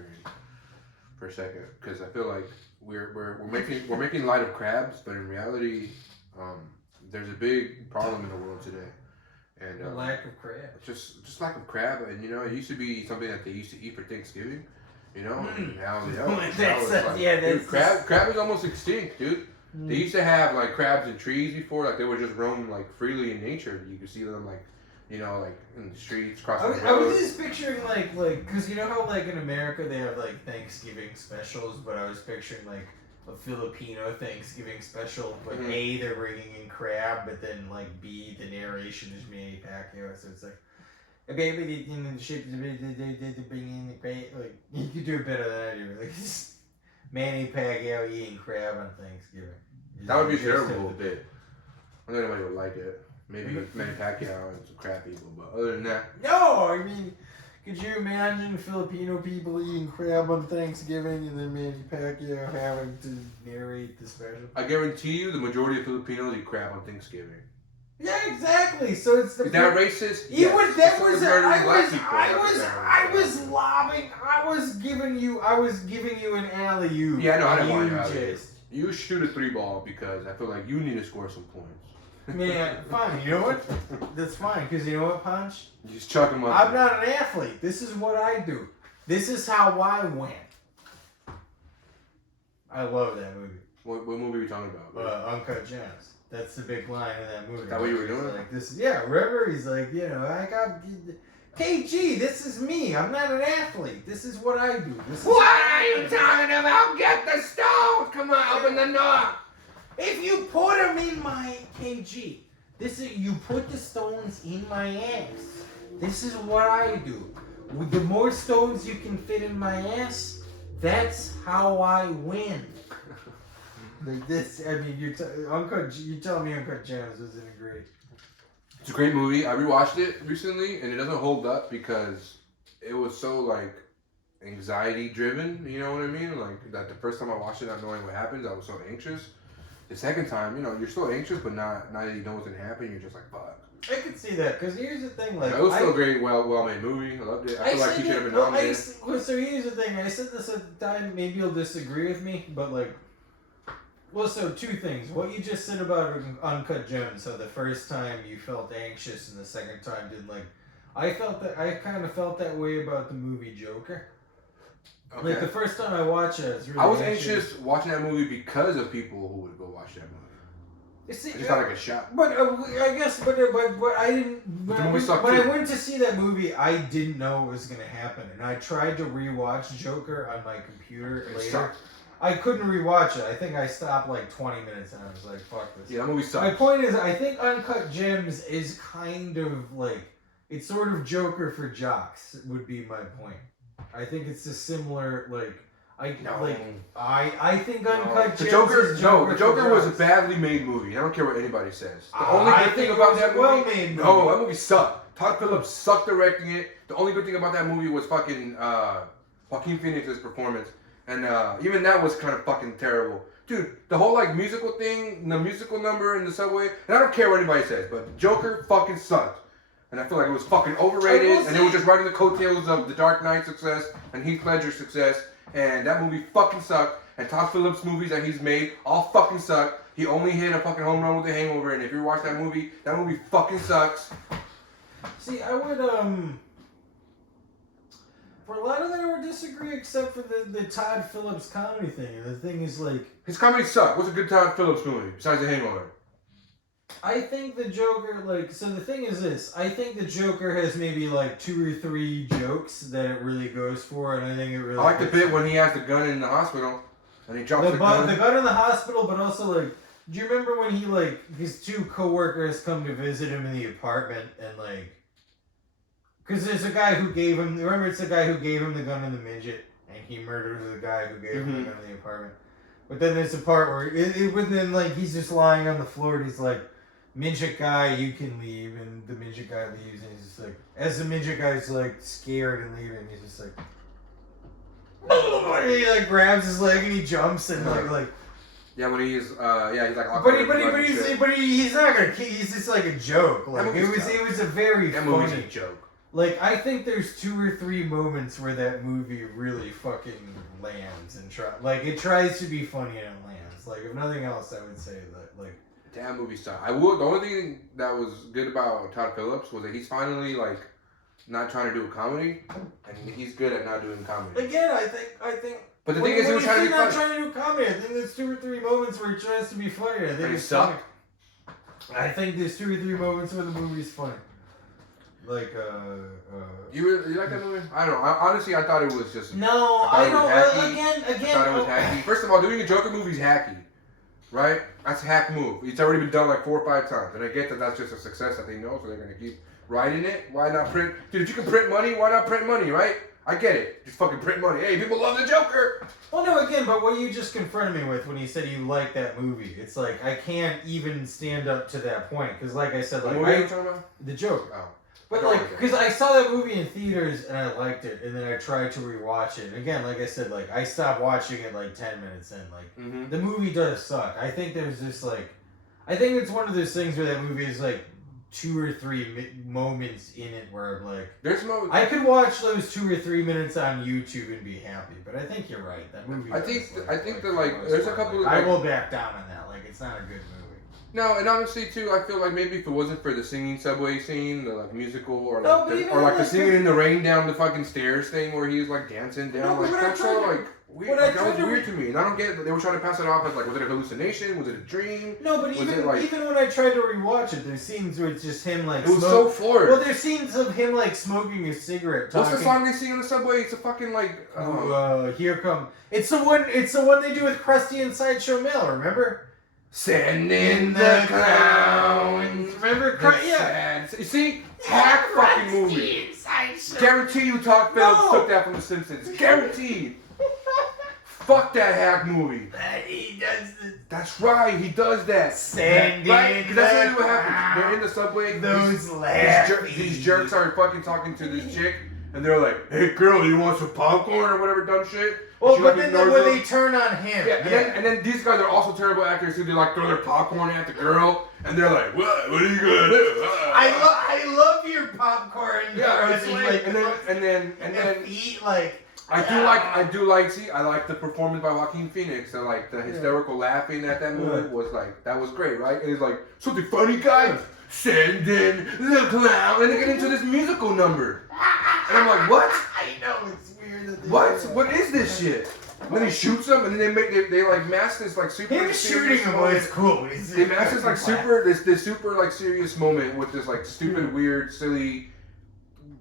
for a second, because I feel like we're making light of crabs, but in reality, there's a big problem in the world today, and The lack of crab. just lack of crab. And it used to be something that they used to eat for Thanksgiving, You know, now That's crab is almost extinct, dude. They used to have like crabs in trees before, like they would just roam like freely in nature. You could see them like, you know, like in the streets, crossing the I road. was just picturing like, cause you know how like in America they have like Thanksgiving specials, but I was picturing like a Filipino Thanksgiving special. But A, they're bringing in crab, but then like B, the narration is Manny Pacquiao, so it's like. Baby, in the ship, they bring in the crab. Like you could do a better than I do. Like Manny Pacquiao eating crab on Thanksgiving. That would be terrible. I don't think anybody would like it. Maybe Manny Pacquiao and some crab people, but other than that, No, I mean, could you imagine Filipino people eating crab on Thanksgiving and then Manny Pacquiao having to narrate the special? I guarantee you, the majority of Filipinos eat crab on Thanksgiving. Yeah, exactly. So it's the. Is that racist? He was. That was. I was lobbing. I was giving you an alley oop. Yeah, no, I didn't want you to. just. You shoot a 3-ball because I feel like you need to score some points. Man, fine. You know what? That's fine. Because you know what, Punch? You just chuck them up. I'm not an athlete. This is what I do. This is how I win. I love that movie. What movie are you talking about? Uncut Gems. That's the big line in that movie. Is that what you were doing? Like this, yeah. Remember, he's like, you know, I got KG. This is me. I'm not an athlete. This is what I do. This is What are you talking about? Get the stone! Come on, open the door! If you put them in my KG, this is you put the stones in my ass. This is what I do. With the more stones you can fit in my ass, that's how I win. Like this, I mean, you tell me Uncut Gems isn't it great? It's a great movie. I rewatched it recently, and it doesn't hold up because it was so like anxiety driven. You know what I mean? Like that the first time I watched it, not knowing what happens, I was so anxious. The second time, you know, you're still anxious, but not that you know what's gonna happen. You're just like, fuck. I could see that because here's the thing, like it was still a great, well made movie. I loved it. I feel like he should have been nominated. So here's the thing. I said this at the time. Maybe you'll disagree with me, but like. Well, so two things. What you just said about Uncut Gems. So the first time you felt anxious, and the second time didn't like. I kind of felt that way about the movie Joker. Okay. Like the first time I watched it, I was really I was anxious watching that movie because of people who would go watch that movie. You see, I just thought like a shot. But I guess, but I didn't. When I went to see that movie, I didn't know it was gonna happen, and I tried to rewatch Joker on my computer later. Sucked. I couldn't rewatch it. I think I stopped like 20 minutes and I was like, fuck this. Yeah, that movie sucks. My point is, I think Uncut Gems is kind of like, it's sort of Joker for jocks, would be my point. I think it's a similar, like, I think Uncut Gems is the Joker was a badly made movie. I don't care what anybody says. The only good thing about that movie, well-made movie. No, that movie sucked. Todd Phillips sucked directing it. The only good thing about that movie was fucking Joaquin Phoenix's performance. And even that was kind of fucking terrible. Dude, the whole like musical thing, the musical number in the subway, and I don't care what anybody says, but Joker fucking sucked. And I feel like it was fucking overrated, and it was just riding the coattails of The Dark Knight success and Heath Ledger's success, and that movie fucking sucked. And Todd Phillips' movies that he's made all fucking suck. He only hit a fucking home run with The Hangover, and if you watch that movie fucking sucks. See, I would for a lot of them, I would disagree, except for the Todd Phillips comedy thing. And the thing is, like, his comedy sucked. What's a good Todd Phillips movie besides The Hangover? I think the Joker, like, so the thing is this. I think the Joker has maybe like 2 or 3 jokes that it really goes for, and I think it really. I like the bit when he has the gun in the hospital and he drops the gun. The gun in the hospital, but also like, do you remember when he like his 2 coworkers come to visit him in the apartment and like. Because there's a guy who gave him... Remember, it's the guy who gave him the gun in the midget, and he murders the guy who gave him the gun in the apartment. But then there's a part where... then, like, he's just lying on the floor, and he's like, midget guy, you can leave. And the midget guy leaves, and he's just like... As the midget guy's, like, scared and leaving, he's just like... And he, like, grabs his leg, and he jumps, and, like... Yeah, when he's he's like. But he's not gonna. He's just like a joke. Like it was a very that funny movie's a joke. Like I think there's 2 or 3 moments where that movie really fucking lands and it tries to be funny and it lands. Like if nothing else, I would say that like. That movie sucked. The only thing that was good about Todd Phillips was that he's finally like not trying to do a comedy, and he's good at not doing comedy. Again, I think. But the thing is, he was trying to be not funny. trying to do comedy. I think there's 2 or 3 moments where he tries to be funny. I think And he it's sucked. funny. I think there's 2 or 3 moments where the movie's funny. Like You like that movie? I don't know. Honestly, I thought it was just. No, I I thought don't. it was hacky. Again. I thought it was hacky. First of all, doing a Joker movie is hacky, right? That's a hack move. It's already been done like 4 or 5 times, and I get that that's just a success that they know, so they're gonna keep riding it. Why not print? Dude, if you can print money, why not print money, right? I get it. Just fucking print money. Hey, people love the Joker. Well, no, again, but what you just confronted me with when you said you like that movie, it's like I can't even stand up to that point because, like I said, What like movie are you talking about? the Joker. Oh. But Don't like, like it. because I saw that movie in theaters and I liked it, and then I tried to rewatch it. And again, like I said, like I stopped watching it like 10 minutes in. Like the movie does suck. I think there's just like, I think it's one of those things where that movie is like 2 or 3 moments in it where I'm like, There's no. I could watch those 2 or 3 minutes on YouTube and be happy. But I think you're right. That movie. I think does, that, for the like most there's a part, couple. like, Like, I will back down on that. Like it's not a good movie. No, and honestly too, I feel like maybe if it wasn't for the singing subway scene, the like musical, or No, like but even or like the like singing in the rain down the fucking stairs thing where he's like dancing down, No, but like what I that's tried so to- like weird. what I Like, that tried was to weird to me, and I don't get it. They were trying to pass it off as like, was it a hallucination? Was it a dream? No, but Was even it, like- even when I tried to rewatch it, there's scenes where it's just him like. It was so forced. Well, there's scenes of him like smoking a cigarette. What's Talking, the song they sing on the subway? It's a fucking like. Here come. It's the one. It's the one they do with Krusty and Sideshow Mel. Remember? Send in the clowns. Remember? Yeah. You see, hack fucking movie. Guarantee you, Todd Phillips No. took that from The Simpsons. Guaranteed. Fuck that hack movie. He does the That's right, he does that. Send Right? in 'Cause that's the really what happens. They're in the subway. those These jerks are fucking talking to this chick, and they're like, "Hey, girl, you want some popcorn or whatever dumb shit?" Well, She, but like, then ignores when them. they turn on him, Yeah, and then these guys are also terrible actors who they like throw their popcorn at the girl, and they're like, "What? What are you gonna do?" I love your popcorn. Yeah, it's Krusty, like, and then eat like. I like the performance by Joaquin Phoenix, and like the hysterical laughing at that movie was like, that was great, right? And he's like, something funny, guys? Send in the clown, and they get into this musical number, and I'm like, what? I know it's weird that they What? do that. What is this shit? And then he shoots them, and then they like mask this like super. Him serious shooting him moment. was cool. He's They mask this like this super like serious moment with this like stupid, weird, silly,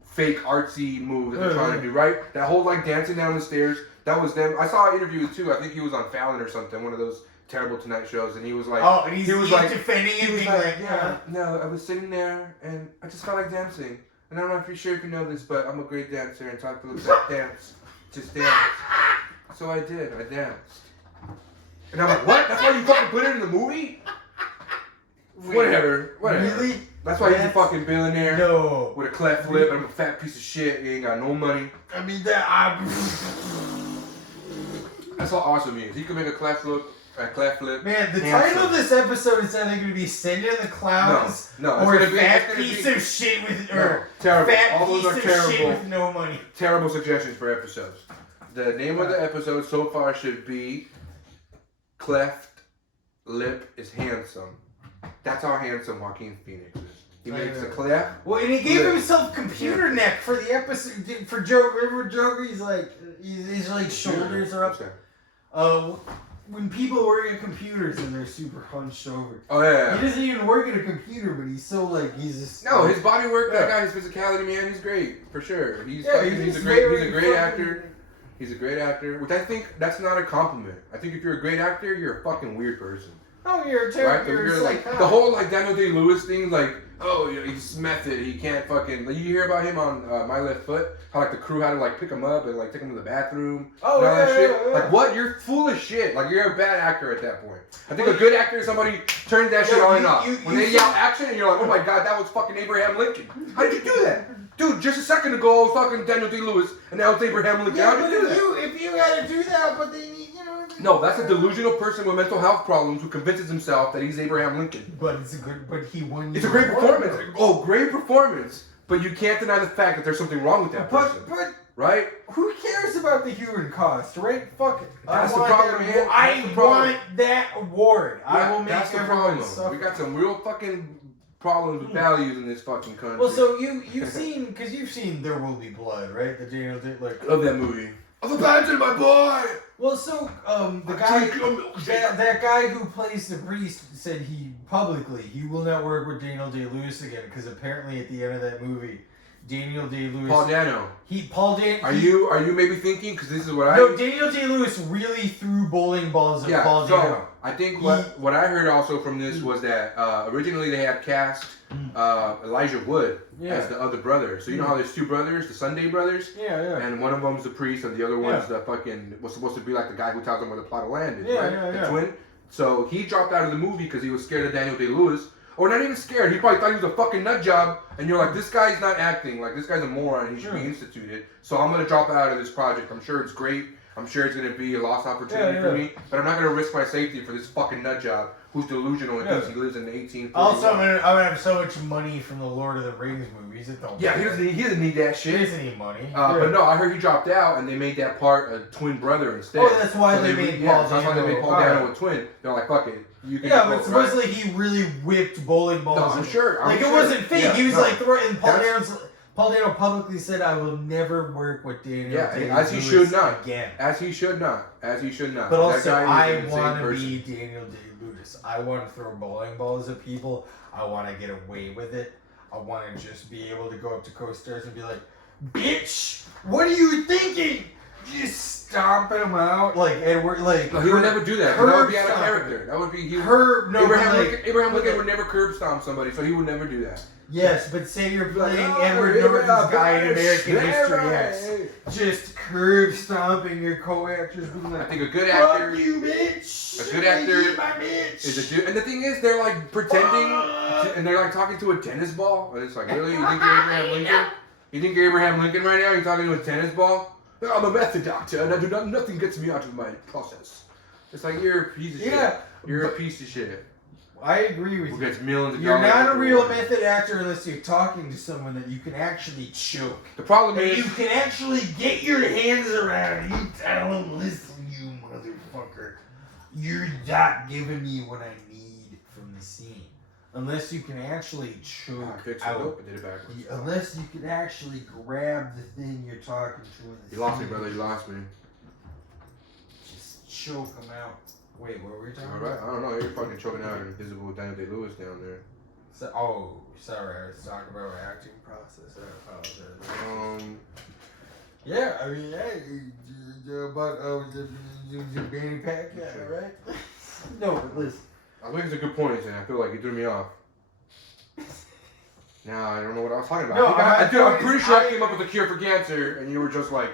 fake artsy move that they're trying to do, right? That whole like dancing down the stairs, that was them. I saw an interview too. I think he was on Fallon or something, one of those terrible Tonight shows, and he was like, Oh, and he's like, defending it, he was being like, like, yeah, no, I was sitting there and I just felt like dancing. And I'm not sure if you know this, but I'm a great dancer and talk to the dance. Just dance. So I did. I danced. And I'm like, what? That's why you fucking put it in the movie? Whatever. Really? That's why he's a fucking billionaire. No. With a cleft lip and I'm a fat piece of shit. He ain't got no money. I mean, That's how awesome he is. He can make a cleft lip. Man, the Handsome. title of this episode is either going to be "Send in the Clowns" No, it's or gonna be- "Fat it's gonna Piece be- of Shit with No, terrible. Fat All those Piece are of Shit terrible. with no money. Terrible suggestions for episodes. The name of the episode so far should be Cleft Lip is Handsome. That's how handsome Joaquin Phoenix is. He makes a cleft. Well, and he gave Lip. himself computer neck for the episode for Joker. Remember Joker? He's like, his like shoulders are up. When people work at computers and they're super hunched over. Oh yeah. He doesn't even work at a computer, but he's so like he's just. No, his body work, that Yeah. guy, his physicality, man, he's great for sure. He's Yeah, fucking, he's a great actor. He's a great actor, which I think that's not a compliment. I think if you're a great actor, you're a fucking weird person. Oh, you're a Right? terrible. You're You're like the whole like Daniel Day-Lewis thing, like, oh, you know, he's method, he can't fucking. Like, you hear about him on My Left Foot, how like the crew had to like pick him up and like take him to the bathroom. Oh, and all that yeah, shit. yeah, yeah. Like what? You're full of shit. Like you're a bad actor at that point. I think a good actor is somebody turns that shit on and off. When they yell action and you're like, oh my god, that was fucking Abraham Lincoln. How did you do that? Dude, just a second ago, I was fucking Daniel Day-Lewis, and now it's Abraham Lincoln. Yeah, How but did you do that? if you had to do that, but they need, you know. No, that's a delusional person with mental health problems who convinces himself that he's Abraham Lincoln. But it's a good. But he won. It's a great performance. Oh, great performance. But you can't deny the fact that there's something wrong with that person. But Right? who cares about the human cost, right? Fuck it. That's I the want problem, that- man. That's I the problem. want that award. I Yeah, will make that's the everyone problem. suffer. We got some real fucking problems with values in this fucking country. Well, so you've seen There Will Be Blood, right? The Daniel Day, like love that movie. I've abandoned my boy. Well, so that guy who plays the priest said he will not work with Daniel Day-Lewis again because apparently at the end of that movie, Daniel Day-Lewis. Paul Dano. Are you maybe thinking? Because this is what No, Daniel Day-Lewis really threw bowling balls at Paul Dano. I think what I heard also from this was that originally they had cast Elijah Wood as the other brother. So you know how there's two brothers, the Sunday brothers? Yeah. And one of them's the priest and the other one's the fucking, was supposed to be like the guy who tells them where the plot of land is, right? The twin. So he dropped out of the movie because he was scared of Daniel Day-Lewis. Or not even scared. He probably thought he was a fucking nut job. And you're like, this guy's not acting. Like, this guy's a moron. He should be instituted. So I'm going to drop out of this project. I'm sure it's great. I'm sure it's going to be a lost opportunity for me. But I'm not going to risk my safety for this fucking nut job who's delusional and thinks he lives in the 1840s. Also, I'm gonna have so much money from the Lord of the Rings movies. It don't he doesn't need that shit. He doesn't need money. But no, I heard he dropped out and they made that part a twin brother instead. Oh, that's why they made Paul Dano. That's why they made Paul Dano a twin. They're like, fuck it. But supposedly he really whipped bowling balls. No, I'm sure. It wasn't fake. He was like throwing. Paul Dano publicly said, "I will never work with Daniel." Yeah, as he should not. Again. As he should not. But also, I want to be Daniel Day-Lewis. I want to throw bowling balls at people. I want to get away with it. I want to just be able to go up to co-stars and be like, "Bitch, what are you thinking?" Just stomping them out, and we're like. No, he would never do that. That would be out of character. That would be Abraham Lincoln would never curb stomp somebody, so he would never do that. Yes, but say you're playing Edward Norton's guy in American History X, just curb stomping your co-actors. I think a good actor, fuck you, bitch. A good actor my bitch. is a dude. And the thing is, they're like pretending, and they're like talking to a tennis ball, and it's like, really, you think you're Abraham Lincoln? You think you're Abraham Lincoln right now? You're talking to a tennis ball? I'm a method doctor, and nothing gets me out of my process. It's like you're a piece of shit. You're a piece of shit. I agree with you. Who gets millions of You're dollars. not a real method actor unless you're talking to someone that you can actually choke. The problem And is you can actually get your hands around. You tell them, "Listen, you motherfucker, you're not giving me what I need from the scene." Unless you can actually choke out. I did it backwards. Unless you can actually grab the thing you're talking to. You lost me, brother. You lost me. Just choke them out. Wait, what were we talking about? Alright, I don't know. You're fucking choking out an invisible Daniel Day-Lewis down there. Sorry. I was talking about my acting process. I apologize. Yeah, I mean, but the Danny Pack guy, right? No, but listen. I think it's a good point, and I feel like you threw me off. Now I don't know what I was talking about. No, I'm pretty sure I came up with a cure for cancer, and you were just like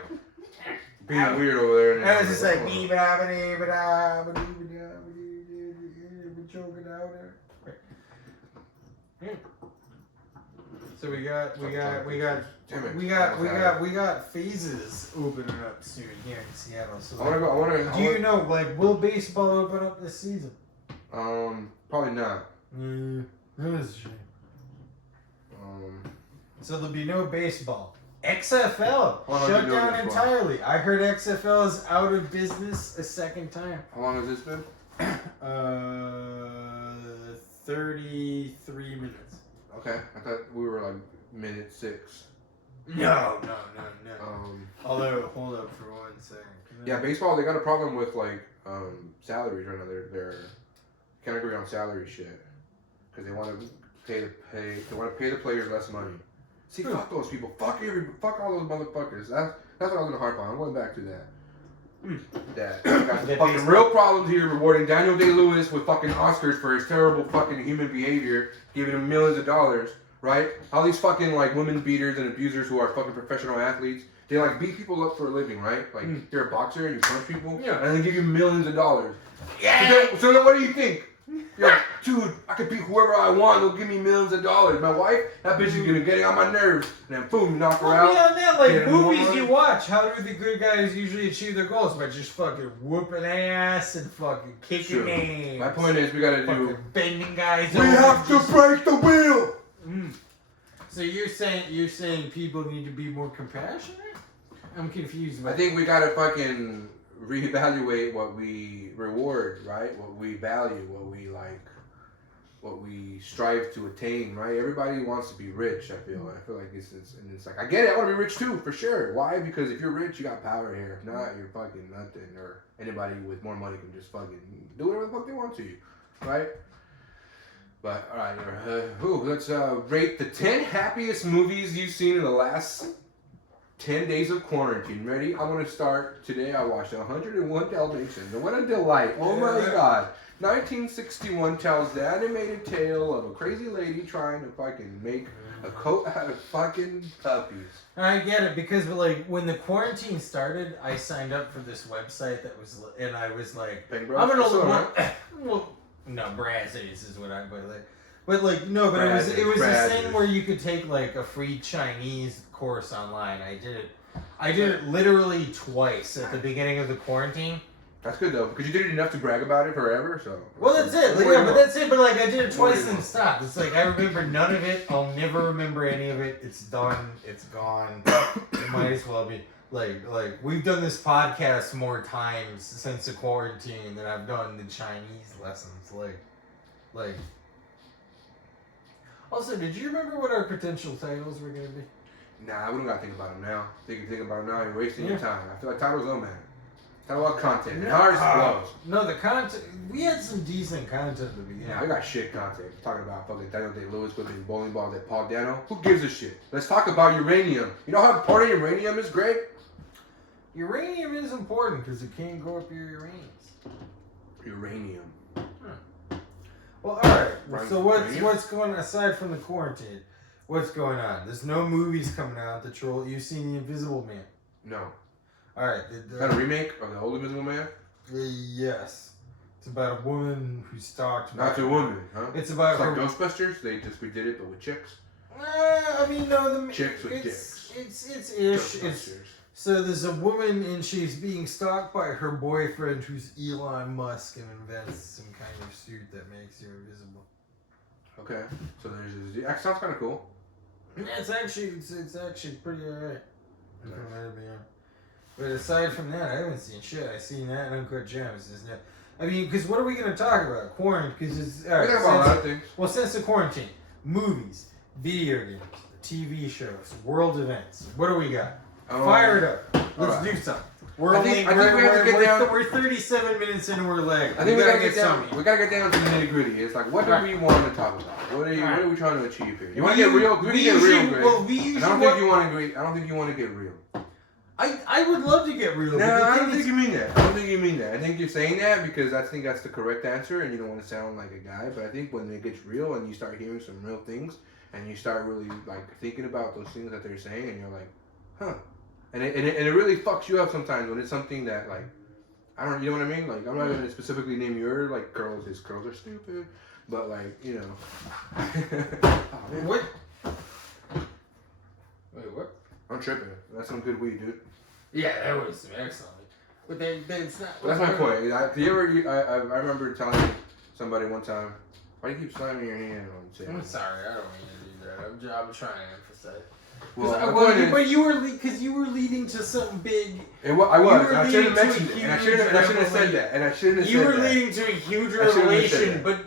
being weird over there. And I was just like, choking out there. So we got phases opening up soon here in Seattle. So do you know, like, will baseball open up this season? Probably not. That is a shame. So there'll be no baseball. XFL shut down entirely. I heard XFL is out of business a second time. How long has this been? 33 minutes. Okay, I thought we were like minute 6. No. Although, hold up for 1 second. Yeah, baseball, they got a problem with like salaries right now. They're can't agree on salary shit because they want to pay the players less money. See, fuck those people. Fuck all those motherfuckers. That's what I was gonna harp on. I'm going back to that. That got the fucking real problems here rewarding Daniel Day-Lewis with fucking Oscars for his terrible fucking human behavior, giving him millions of dollars, right? All these fucking like women beaters and abusers who are fucking professional athletes, they like beat people up for a living, right? Like you're a boxer and you punch people, and they give you millions of dollars. Yeah. So then what do you think? You're like, dude, I can beat whoever I want. They'll give me millions of dollars. My wife, that bitch is gonna get on my nerves, and then boom, knock her out. Beyond that, like movies you watch, how do the good guys usually achieve their goals? By just fucking whooping ass and fucking kicking names. My point is, we gotta do bending guys. We have to break the wheel. So you're saying people need to be more compassionate? I'm confused. I think we gotta fucking reevaluate what we reward, right? What we value, what we like. what we strive to attain, right? Everybody wants to be rich. I feel like it's like I get it. I want to be rich too, for sure. Why? Because if you're rich, you got power here. If not, you're fucking nothing. Or anybody with more money can just fucking do whatever the fuck they want to you, right? But all right, let's rate the 10 happiest movies you've seen in the last 10 days of quarantine. Ready? I'm gonna start today. I watched 101 Dalmatians, and what a delight! Oh my god. 1961 tells the animated tale of a crazy lady trying to fucking make a coat out of fucking puppies. I get it because like when the quarantine started, I signed up for this website that was, and I was like, Bang I'm Bros? gonna That's all look. right. Well, no, Brazzers is what I but like no, but it was Brazzers. this thing where you could take like a free Chinese course online. I did it literally twice at the beginning of the quarantine. That's good though, because you did it enough to brag about it forever. So. Well, that's it. Like, yeah, but that's it. But like, I did it twice and stopped. It's like I remember none of it. I'll never remember any of it. It's done. It's gone. It might as well be like we've done this podcast more times since the quarantine than I've done the Chinese lessons. Like. Also, did you remember what our potential titles were gonna be? Nah, we don't gotta think about them now. Think about them now. You're wasting your time. I feel like titles don't matter. Title about content. And ours blows. No, the content. We had some decent content at the beginning. Yeah, I got shit content. Talking about fucking Daniel Day-Lewis with his bowling ball at Paul Dano. Who gives a shit? Let's talk about uranium. You know how important uranium is, Greg? Uranium is important because it can't go up your uraniums. Uranium. Well, all right. Right. So what's going aside from the quarantine? What's going on? There's no movies coming out. You've seen The Invisible Man. No. All right. Is that a remake of the old Invisible Man? Yes. It's about a woman who stalked. Not a woman, huh? It's about It's like her. Ghostbusters. They just redid it, but with chicks. I mean, no. Chicks with dicks. It's ish. Ghostbusters. So there's a woman and she's being stalked by her boyfriend, who's Elon Musk, and invents some kind of suit that makes you invisible. Okay. So there's this. That sounds kind of cool. Yeah, it's actually pretty alright. But aside from that, I haven't seen shit. I seen that and Uncut Gems. I mean, because what are we gonna talk about? Quarantine? Because it's We talk about a lot of things. well, since the quarantine, movies, video games, TV shows, world events. What do we got? Fire it up. Let's do something. I think we have to get down. We're 37 minutes into our leg. I think we gotta get down. We gotta get down to the nitty gritty. It's like, what do we want to talk about? What are we trying to achieve here? You want to get real? We can get real, Greg. Well, we usually. I don't think you want to. I don't think you want to get real. I would love to get real. No, I don't think you mean that. I don't think you mean that. I think you're saying that because I think that's the correct answer, and you don't want to sound like a guy. But I think when it gets real and you start hearing some real things, and you start really like thinking about those things that they're saying, and you're like, huh. And it really fucks you up sometimes when it's something that like, you know what I mean? Like, I'm not going to specifically name your like curls. His curls are stupid, but like, you know. What? Wait, what? I'm tripping. That's some good weed, dude. Yeah, that was excellent. But it's not. That's my point. I remember telling somebody one time, why do you keep slamming your hand on the table? I'm sorry, I don't mean to do that. I'm trying to emphasize. Well, you were leading to something big. I was. I should have mentioned it, and I shouldn't have said that. And I shouldn't have said that. You were leading to a huge revelation, but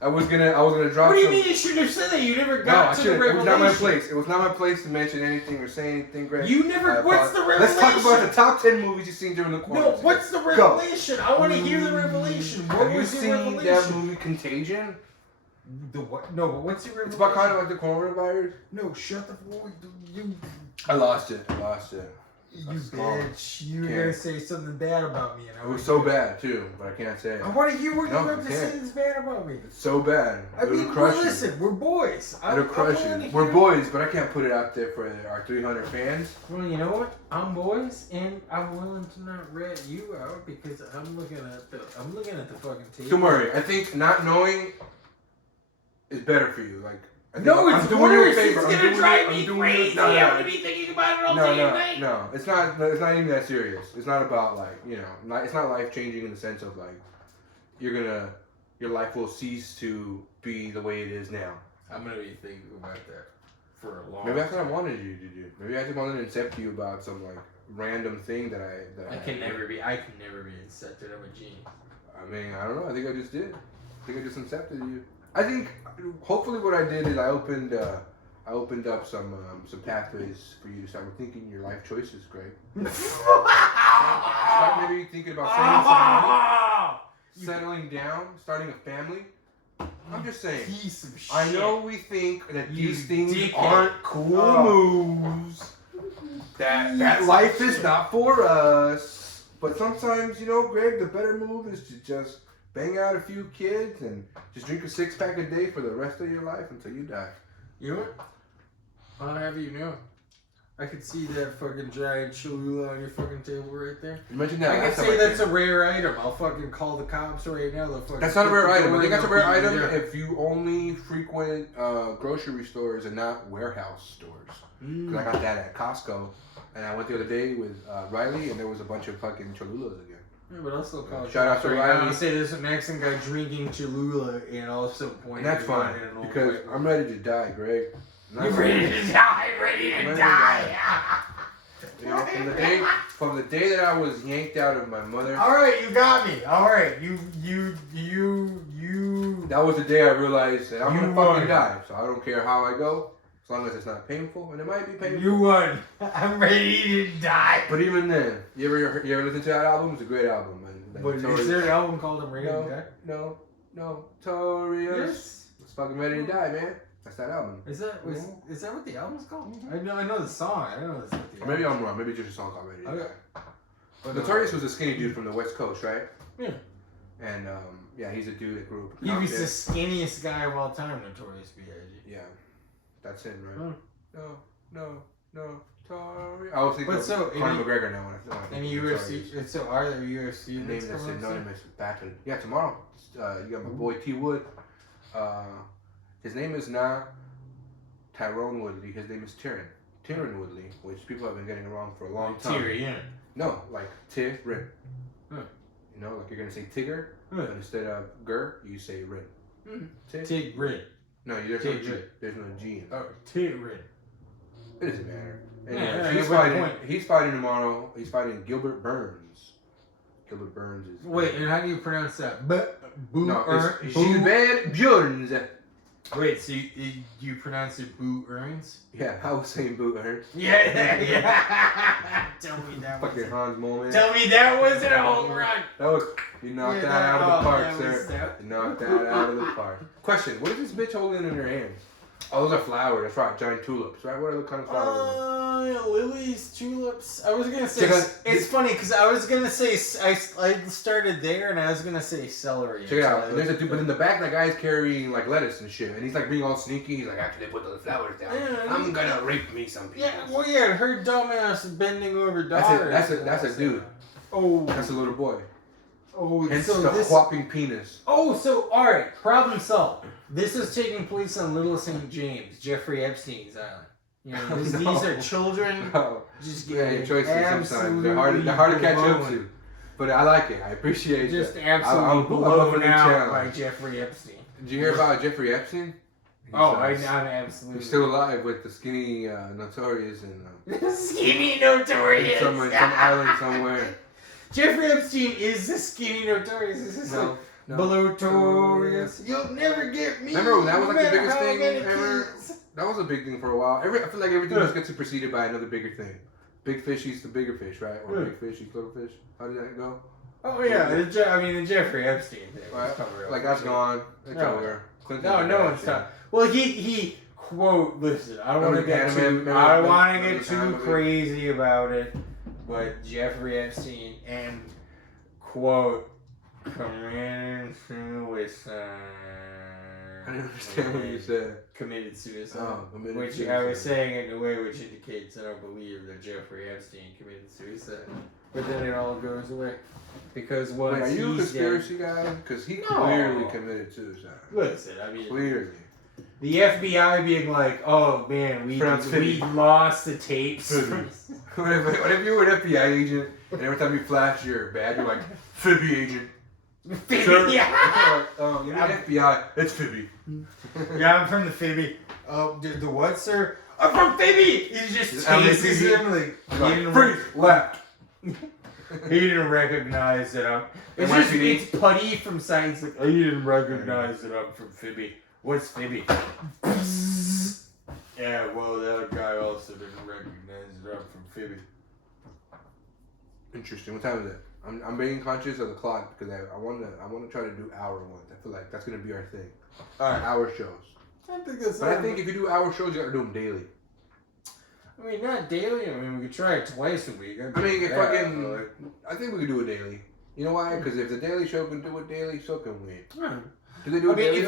I was gonna drop. What do you mean you shouldn't have said that? You never got to the revelation. It was not my place. It was not my place to mention anything or say anything, Greg. You never. What's the revelation? Let's talk about the top 10 movies you've seen during the quarantine. No, what's the revelation? I want to hear the revelation. What was the revelation? Have you seen that movie Contagion? The what? No, but what's your revelation? It's about kind of like the coronavirus. No, shut the fuck. You. I lost it. You bitch. You were gonna say something bad about me. And it was so bad too, but I can't say it. I want to hear what you have to say that's bad about me. It's so bad. I mean, listen, we're boys. It'll crush you. We're boys, but I can't put it out there for our 300 fans. Well, you know what? I'm boys, and I'm willing to not rat you out because I'm looking at the fucking tape. Don't worry. I think not knowing is better for you. Like. No, it's worse. It's gonna drive me crazy. No. I'm gonna be thinking about it all day and night. No, it's not. It's not even that serious. It's not about like it's not life changing in the sense of like your life will cease to be the way it is now. I'm gonna be thinking about that for a long. Maybe that's what I wanted you to do. Maybe I just wanted to accept you about some like random thing that I can never be incepted. I'm a genius. I mean, I don't know. I think I just did. I think I just accepted you. I think hopefully what I did is I opened up some pathways for you to start rethinking your life choices, Greg. Start maybe thinking about saving some money, settling down, starting a family. I'm just saying. Piece of shit. I know we think that these things dickhead. aren't cool moves. That life is not for us. But sometimes, Greg, the better move is to just bang out a few kids and just drink a 6-pack a day for the rest of your life until you die. You know what? I'll have you know. I could see that fucking giant Cholula on your fucking table right there. Imagine that. I could say that's a rare item. I'll fucking call the cops right now. That's not a rare item. I think that's a rare item if you only frequent grocery stores and not warehouse stores. Because I got that at Costco. And I went the other day with Riley, and there was a bunch of fucking Cholulas again. Yeah, but I'll still call Shout out to Riley. I'll say there's a Mexican guy drinking Cholula and also pointing. And that's fine, because I'm ready to die, Greg. You're ready to die, ready to die. From the day that I was yanked out of my mother. All right, you got me. All right, you. That was the day I realized that I'm gonna fucking won. die. So I don't care how I go, as long as it's not painful, and it might be painful. You won. I'm ready to die. But even then, you ever listen to that album? It's a great album, man. But is there an album called I'm Ready to Die? No, Notorious. Yes. It's fucking Ready to Die, man. That's that album. Is that what the album's called? I know the song. I don't know that's what the Or maybe I'm wrong. Maybe it's just a song called Ready to Die. Okay. But Notorious was a skinny dude from the West Coast, right? Yeah. And he's a dude that grew up. He was the skinniest guy of all time, Notorious B.I.G. Yeah, that's him, right? Oh. No, Notorious. I was thinking of Conor McGregor now. When I think Any of UFC? Notorious. So are there UFC The name that's that's coming up soon? synonymous with battle. Yeah, tomorrow. You got my boy T Wood. His name is not Tyrone Woodley. His name is Tyron Woodley, which people have been getting wrong for a long time. Tyrion. No, like Tyron. Huh. Like you're gonna say Tigger, but instead of Gur, you say Rin. Tigrin. No, there's no G. There's no G in it. Oh, Tyrion. It doesn't matter. And Yeah, he's fighting tomorrow. He's fighting Gilbert Burns. Gilbert Burns is. Wait, and how do you pronounce that? Gilbert Burns. Wait, so you pronounce it Boo Earns? Yeah, I was saying Boo Earns. Yeah. Tell me that Fucking wasn't. Hans Moment. Tell me that wasn't a home run. That was you knocked that out of the park, sir. You knocked that out of the park. Question: what is this bitch holding in her hands? Oh, those are flowers. That's right, giant tulips, right? What are the kind of flowers? Lilies, tulips. I was gonna say Check out- it's funny because I was gonna say I started there and I was gonna say celery. Check it out. There's a dude, but in the back, that guy's carrying like lettuce and shit, and he's like being all sneaky. He's like, after they put those flowers down, I'm gonna rape me some people. Yeah, well, yeah, her dumbass bending over daughter. That's a dude. Oh, That's a little boy. oh, Hence so the this. whopping penis. Oh, so all right, problem solved. This is taking place on Little St. James, Jeffrey Epstein's island. No. These are children Oh, just yeah, getting your choices sometimes they're absolutely hard to catch up blown. to. But I like it. I appreciate it. Just I'm absolutely up for blown the out challenge. by Jeffrey Epstein. Did you hear about Jeffrey Epstein? I'm absolutely. He's still alive with the skinny Notorious and Skinny Notorious. some island somewhere. Jeffrey Epstein is the skinny Notorious. This is No. Notorious. You'll never get me. Remember when that was like the no matter biggest how thing many ever? kids. That was a big thing for a while. I feel like everything just gets superseded by another bigger thing. Big fish eats the bigger fish, right? Or big fish eats little fish. How did that go? Oh yeah, the Jeffrey Epstein thing. Right? was covered up. Like that's gone. It's No. over. Clinton No, did no that one's shit. not. Well, he quote. Listen, I don't want to get Remember too. I don't want to remember get the time too of it? crazy about it, but Jeffrey Epstein and quote committed suicide. I didn't understand what you said. Committed suicide. Oh, committed Which suicide. I was saying it in a way which indicates I don't believe that Jeffrey Epstein committed suicide. But then it all goes away. Because once Wait, are you a he's conspiracy guy? Because he No. clearly committed suicide. dead, listen, I mean, Clearly. the FBI being like, oh man, we lost the tapes. What if you were an FBI agent and every time you flash your badge, you're like, Phoebe agent. Sir. Yeah. You're the FBI. It's Phoebe. Yeah, I'm from the Phoebe. Oh, the what, sir? I'm from Phoebe! He just I'm the chases Phoebe. him like, Like, freeze, left. he didn't recognize that I'm. It's NYPD. just it's Putty from Science. Like, he didn't recognize that I'm from Phoebe. What's Phoebe? Yeah, well, that guy also didn't recognize it up from Phoebe. Interesting. What time is it? I'm being conscious of the clock because I want to try to do hour ones. I feel like that's gonna be our thing. Alright. Hour shows. I think that's. But I think if you do hour shows, you gotta do them daily. I mean, not daily. I mean, we could try it twice a week. I mean, if fucking. I think we could do it daily. You know why? Because if the Daily Show can do it daily, so can we. Right. Do they do it daily?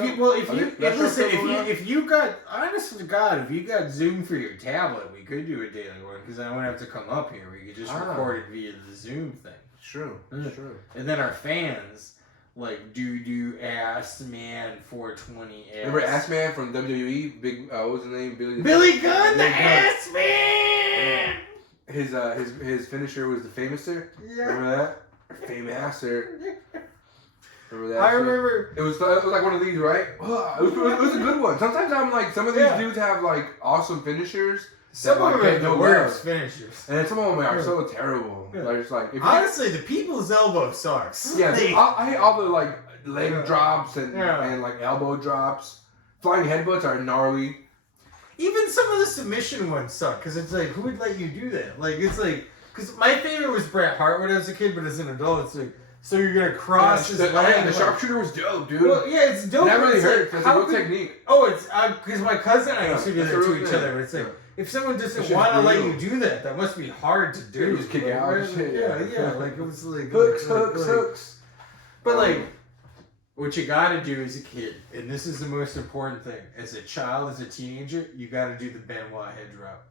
If you got, honest to God, if you got Zoom for your tablet, we could do a daily one because I wouldn't have to come up here. We could just record it via the Zoom thing. True. True. And then our fans, like, do Ass Man 420 Ass. Remember Ass Man from WWE? Big, what was his name? Billy Gunn, the Ass Man! His finisher was the Famouser. Yeah. Remember that? Famouser. Remember that? I shit? remember. It was like one of these, right? It was a good one. Sometimes I'm like, some of these dudes have like awesome finishers. Some that, of like, them are get the no worst love. finishers. And some of them are so terrible. Yeah. Like, it's like, if you Honestly, the people's elbow sucks. yeah, I hate all the like leg Yeah. drops and Yeah. like elbow drops. Flying headbutts are gnarly. Even some of the submission ones suck because it's like, who would let you do that? Like, it's like, because my favorite was Bret Hart when I was a kid, but as an adult, it's like, so you're gonna cross his leg. The sharpshooter was dope, dude. Well, yeah, it's dope. That but really it's hurt. like, That's a how good could- technique. Oh, it's because my cousin and I used to do that's that a to real each thing. other. It's like, if someone That doesn't shit's want to let brutal. you do that, that must be hard to do. You just kick out and Like, shit, Yeah, yeah. yeah. Like, it was like Hooks, like, hooks, like- hooks. But like, what you gotta do as a kid, and this is the most important thing, as a child, as a teenager, you gotta do the Benoit head drop.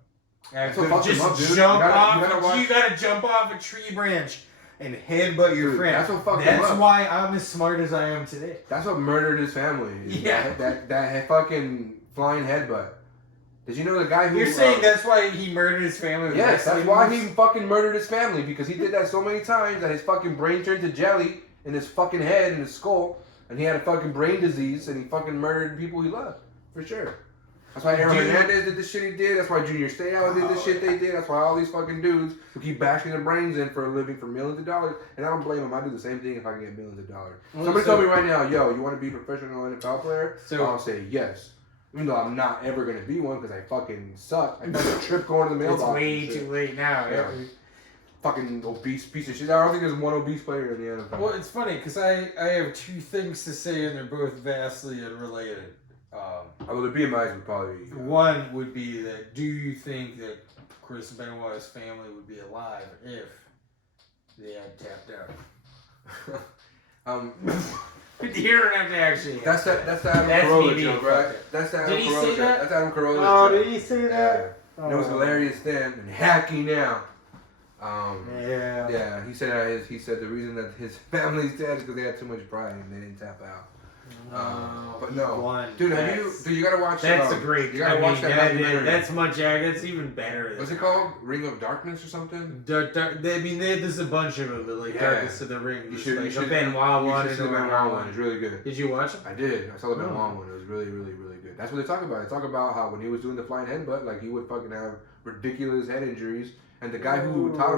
That's what fucked him up, dude. Jump You off. gotta watch- You gotta jump off a tree branch and headbutt your Dude, friend. that's what fucked him That's up. why I'm as smart as I am today. That's what murdered his family. Yeah. That fucking flying headbutt. Did you know the guy who? You're saying that's why he murdered his family? With Yes, that's wrestling why moves? he fucking murdered his family, because he did that so many times that his fucking brain turned to jelly in his fucking head and his skull, and he had a fucking brain disease, and he fucking murdered people he loved, for sure. That's why Aaron Dude. Hernandez did the shit he did. That's why Junior Seau did the shit they did. That's why all these fucking dudes who keep bashing their brains in for a living for millions of dollars. And I don't blame them. I do the same thing if I can get millions of dollars. Well, Somebody so- told me right now, yo, you want to be a professional NFL player? So- I'll say yes. Even though I'm not ever going to be one because I fucking suck. I fucking trip going to the It's mailbox. way and shit. too late now. Yeah. Fucking obese piece of shit. I don't think there's one obese player in the NFL. Well, it's funny because I have two things to say, and they're both vastly unrelated. Although the BMIs would probably be... One would be that, do you think that Chris Benoit's family would be alive if they had tapped out? You don't have to actually. That's the Adam That's Carolla me joke, being right? fucked That's the Did Adam he Carolla say joke. that? That's Adam Carolla's Oh, joke. did he say Yeah. that? And it was hilarious then and hacky now. Yeah. Yeah, he said the reason that his family's dead is because they had too much pride and they didn't tap out. But no, One. dude, you gotta watch. That's a great. You gotta watch that documentary. That's much. That's even better. What's it called? Ring of Darkness or something? There's a bunch of them, but like Yeah. Darkness of the Ring. You should. The You should Benoit one. see the Benoit one. It's really good. Did you watch it? I did. I saw the Oh. Benoit one. It was really, really, really good. That's what they talk about. They talk about how when he was doing the flying headbutt, like he would fucking have ridiculous head injuries, and the guy who taught him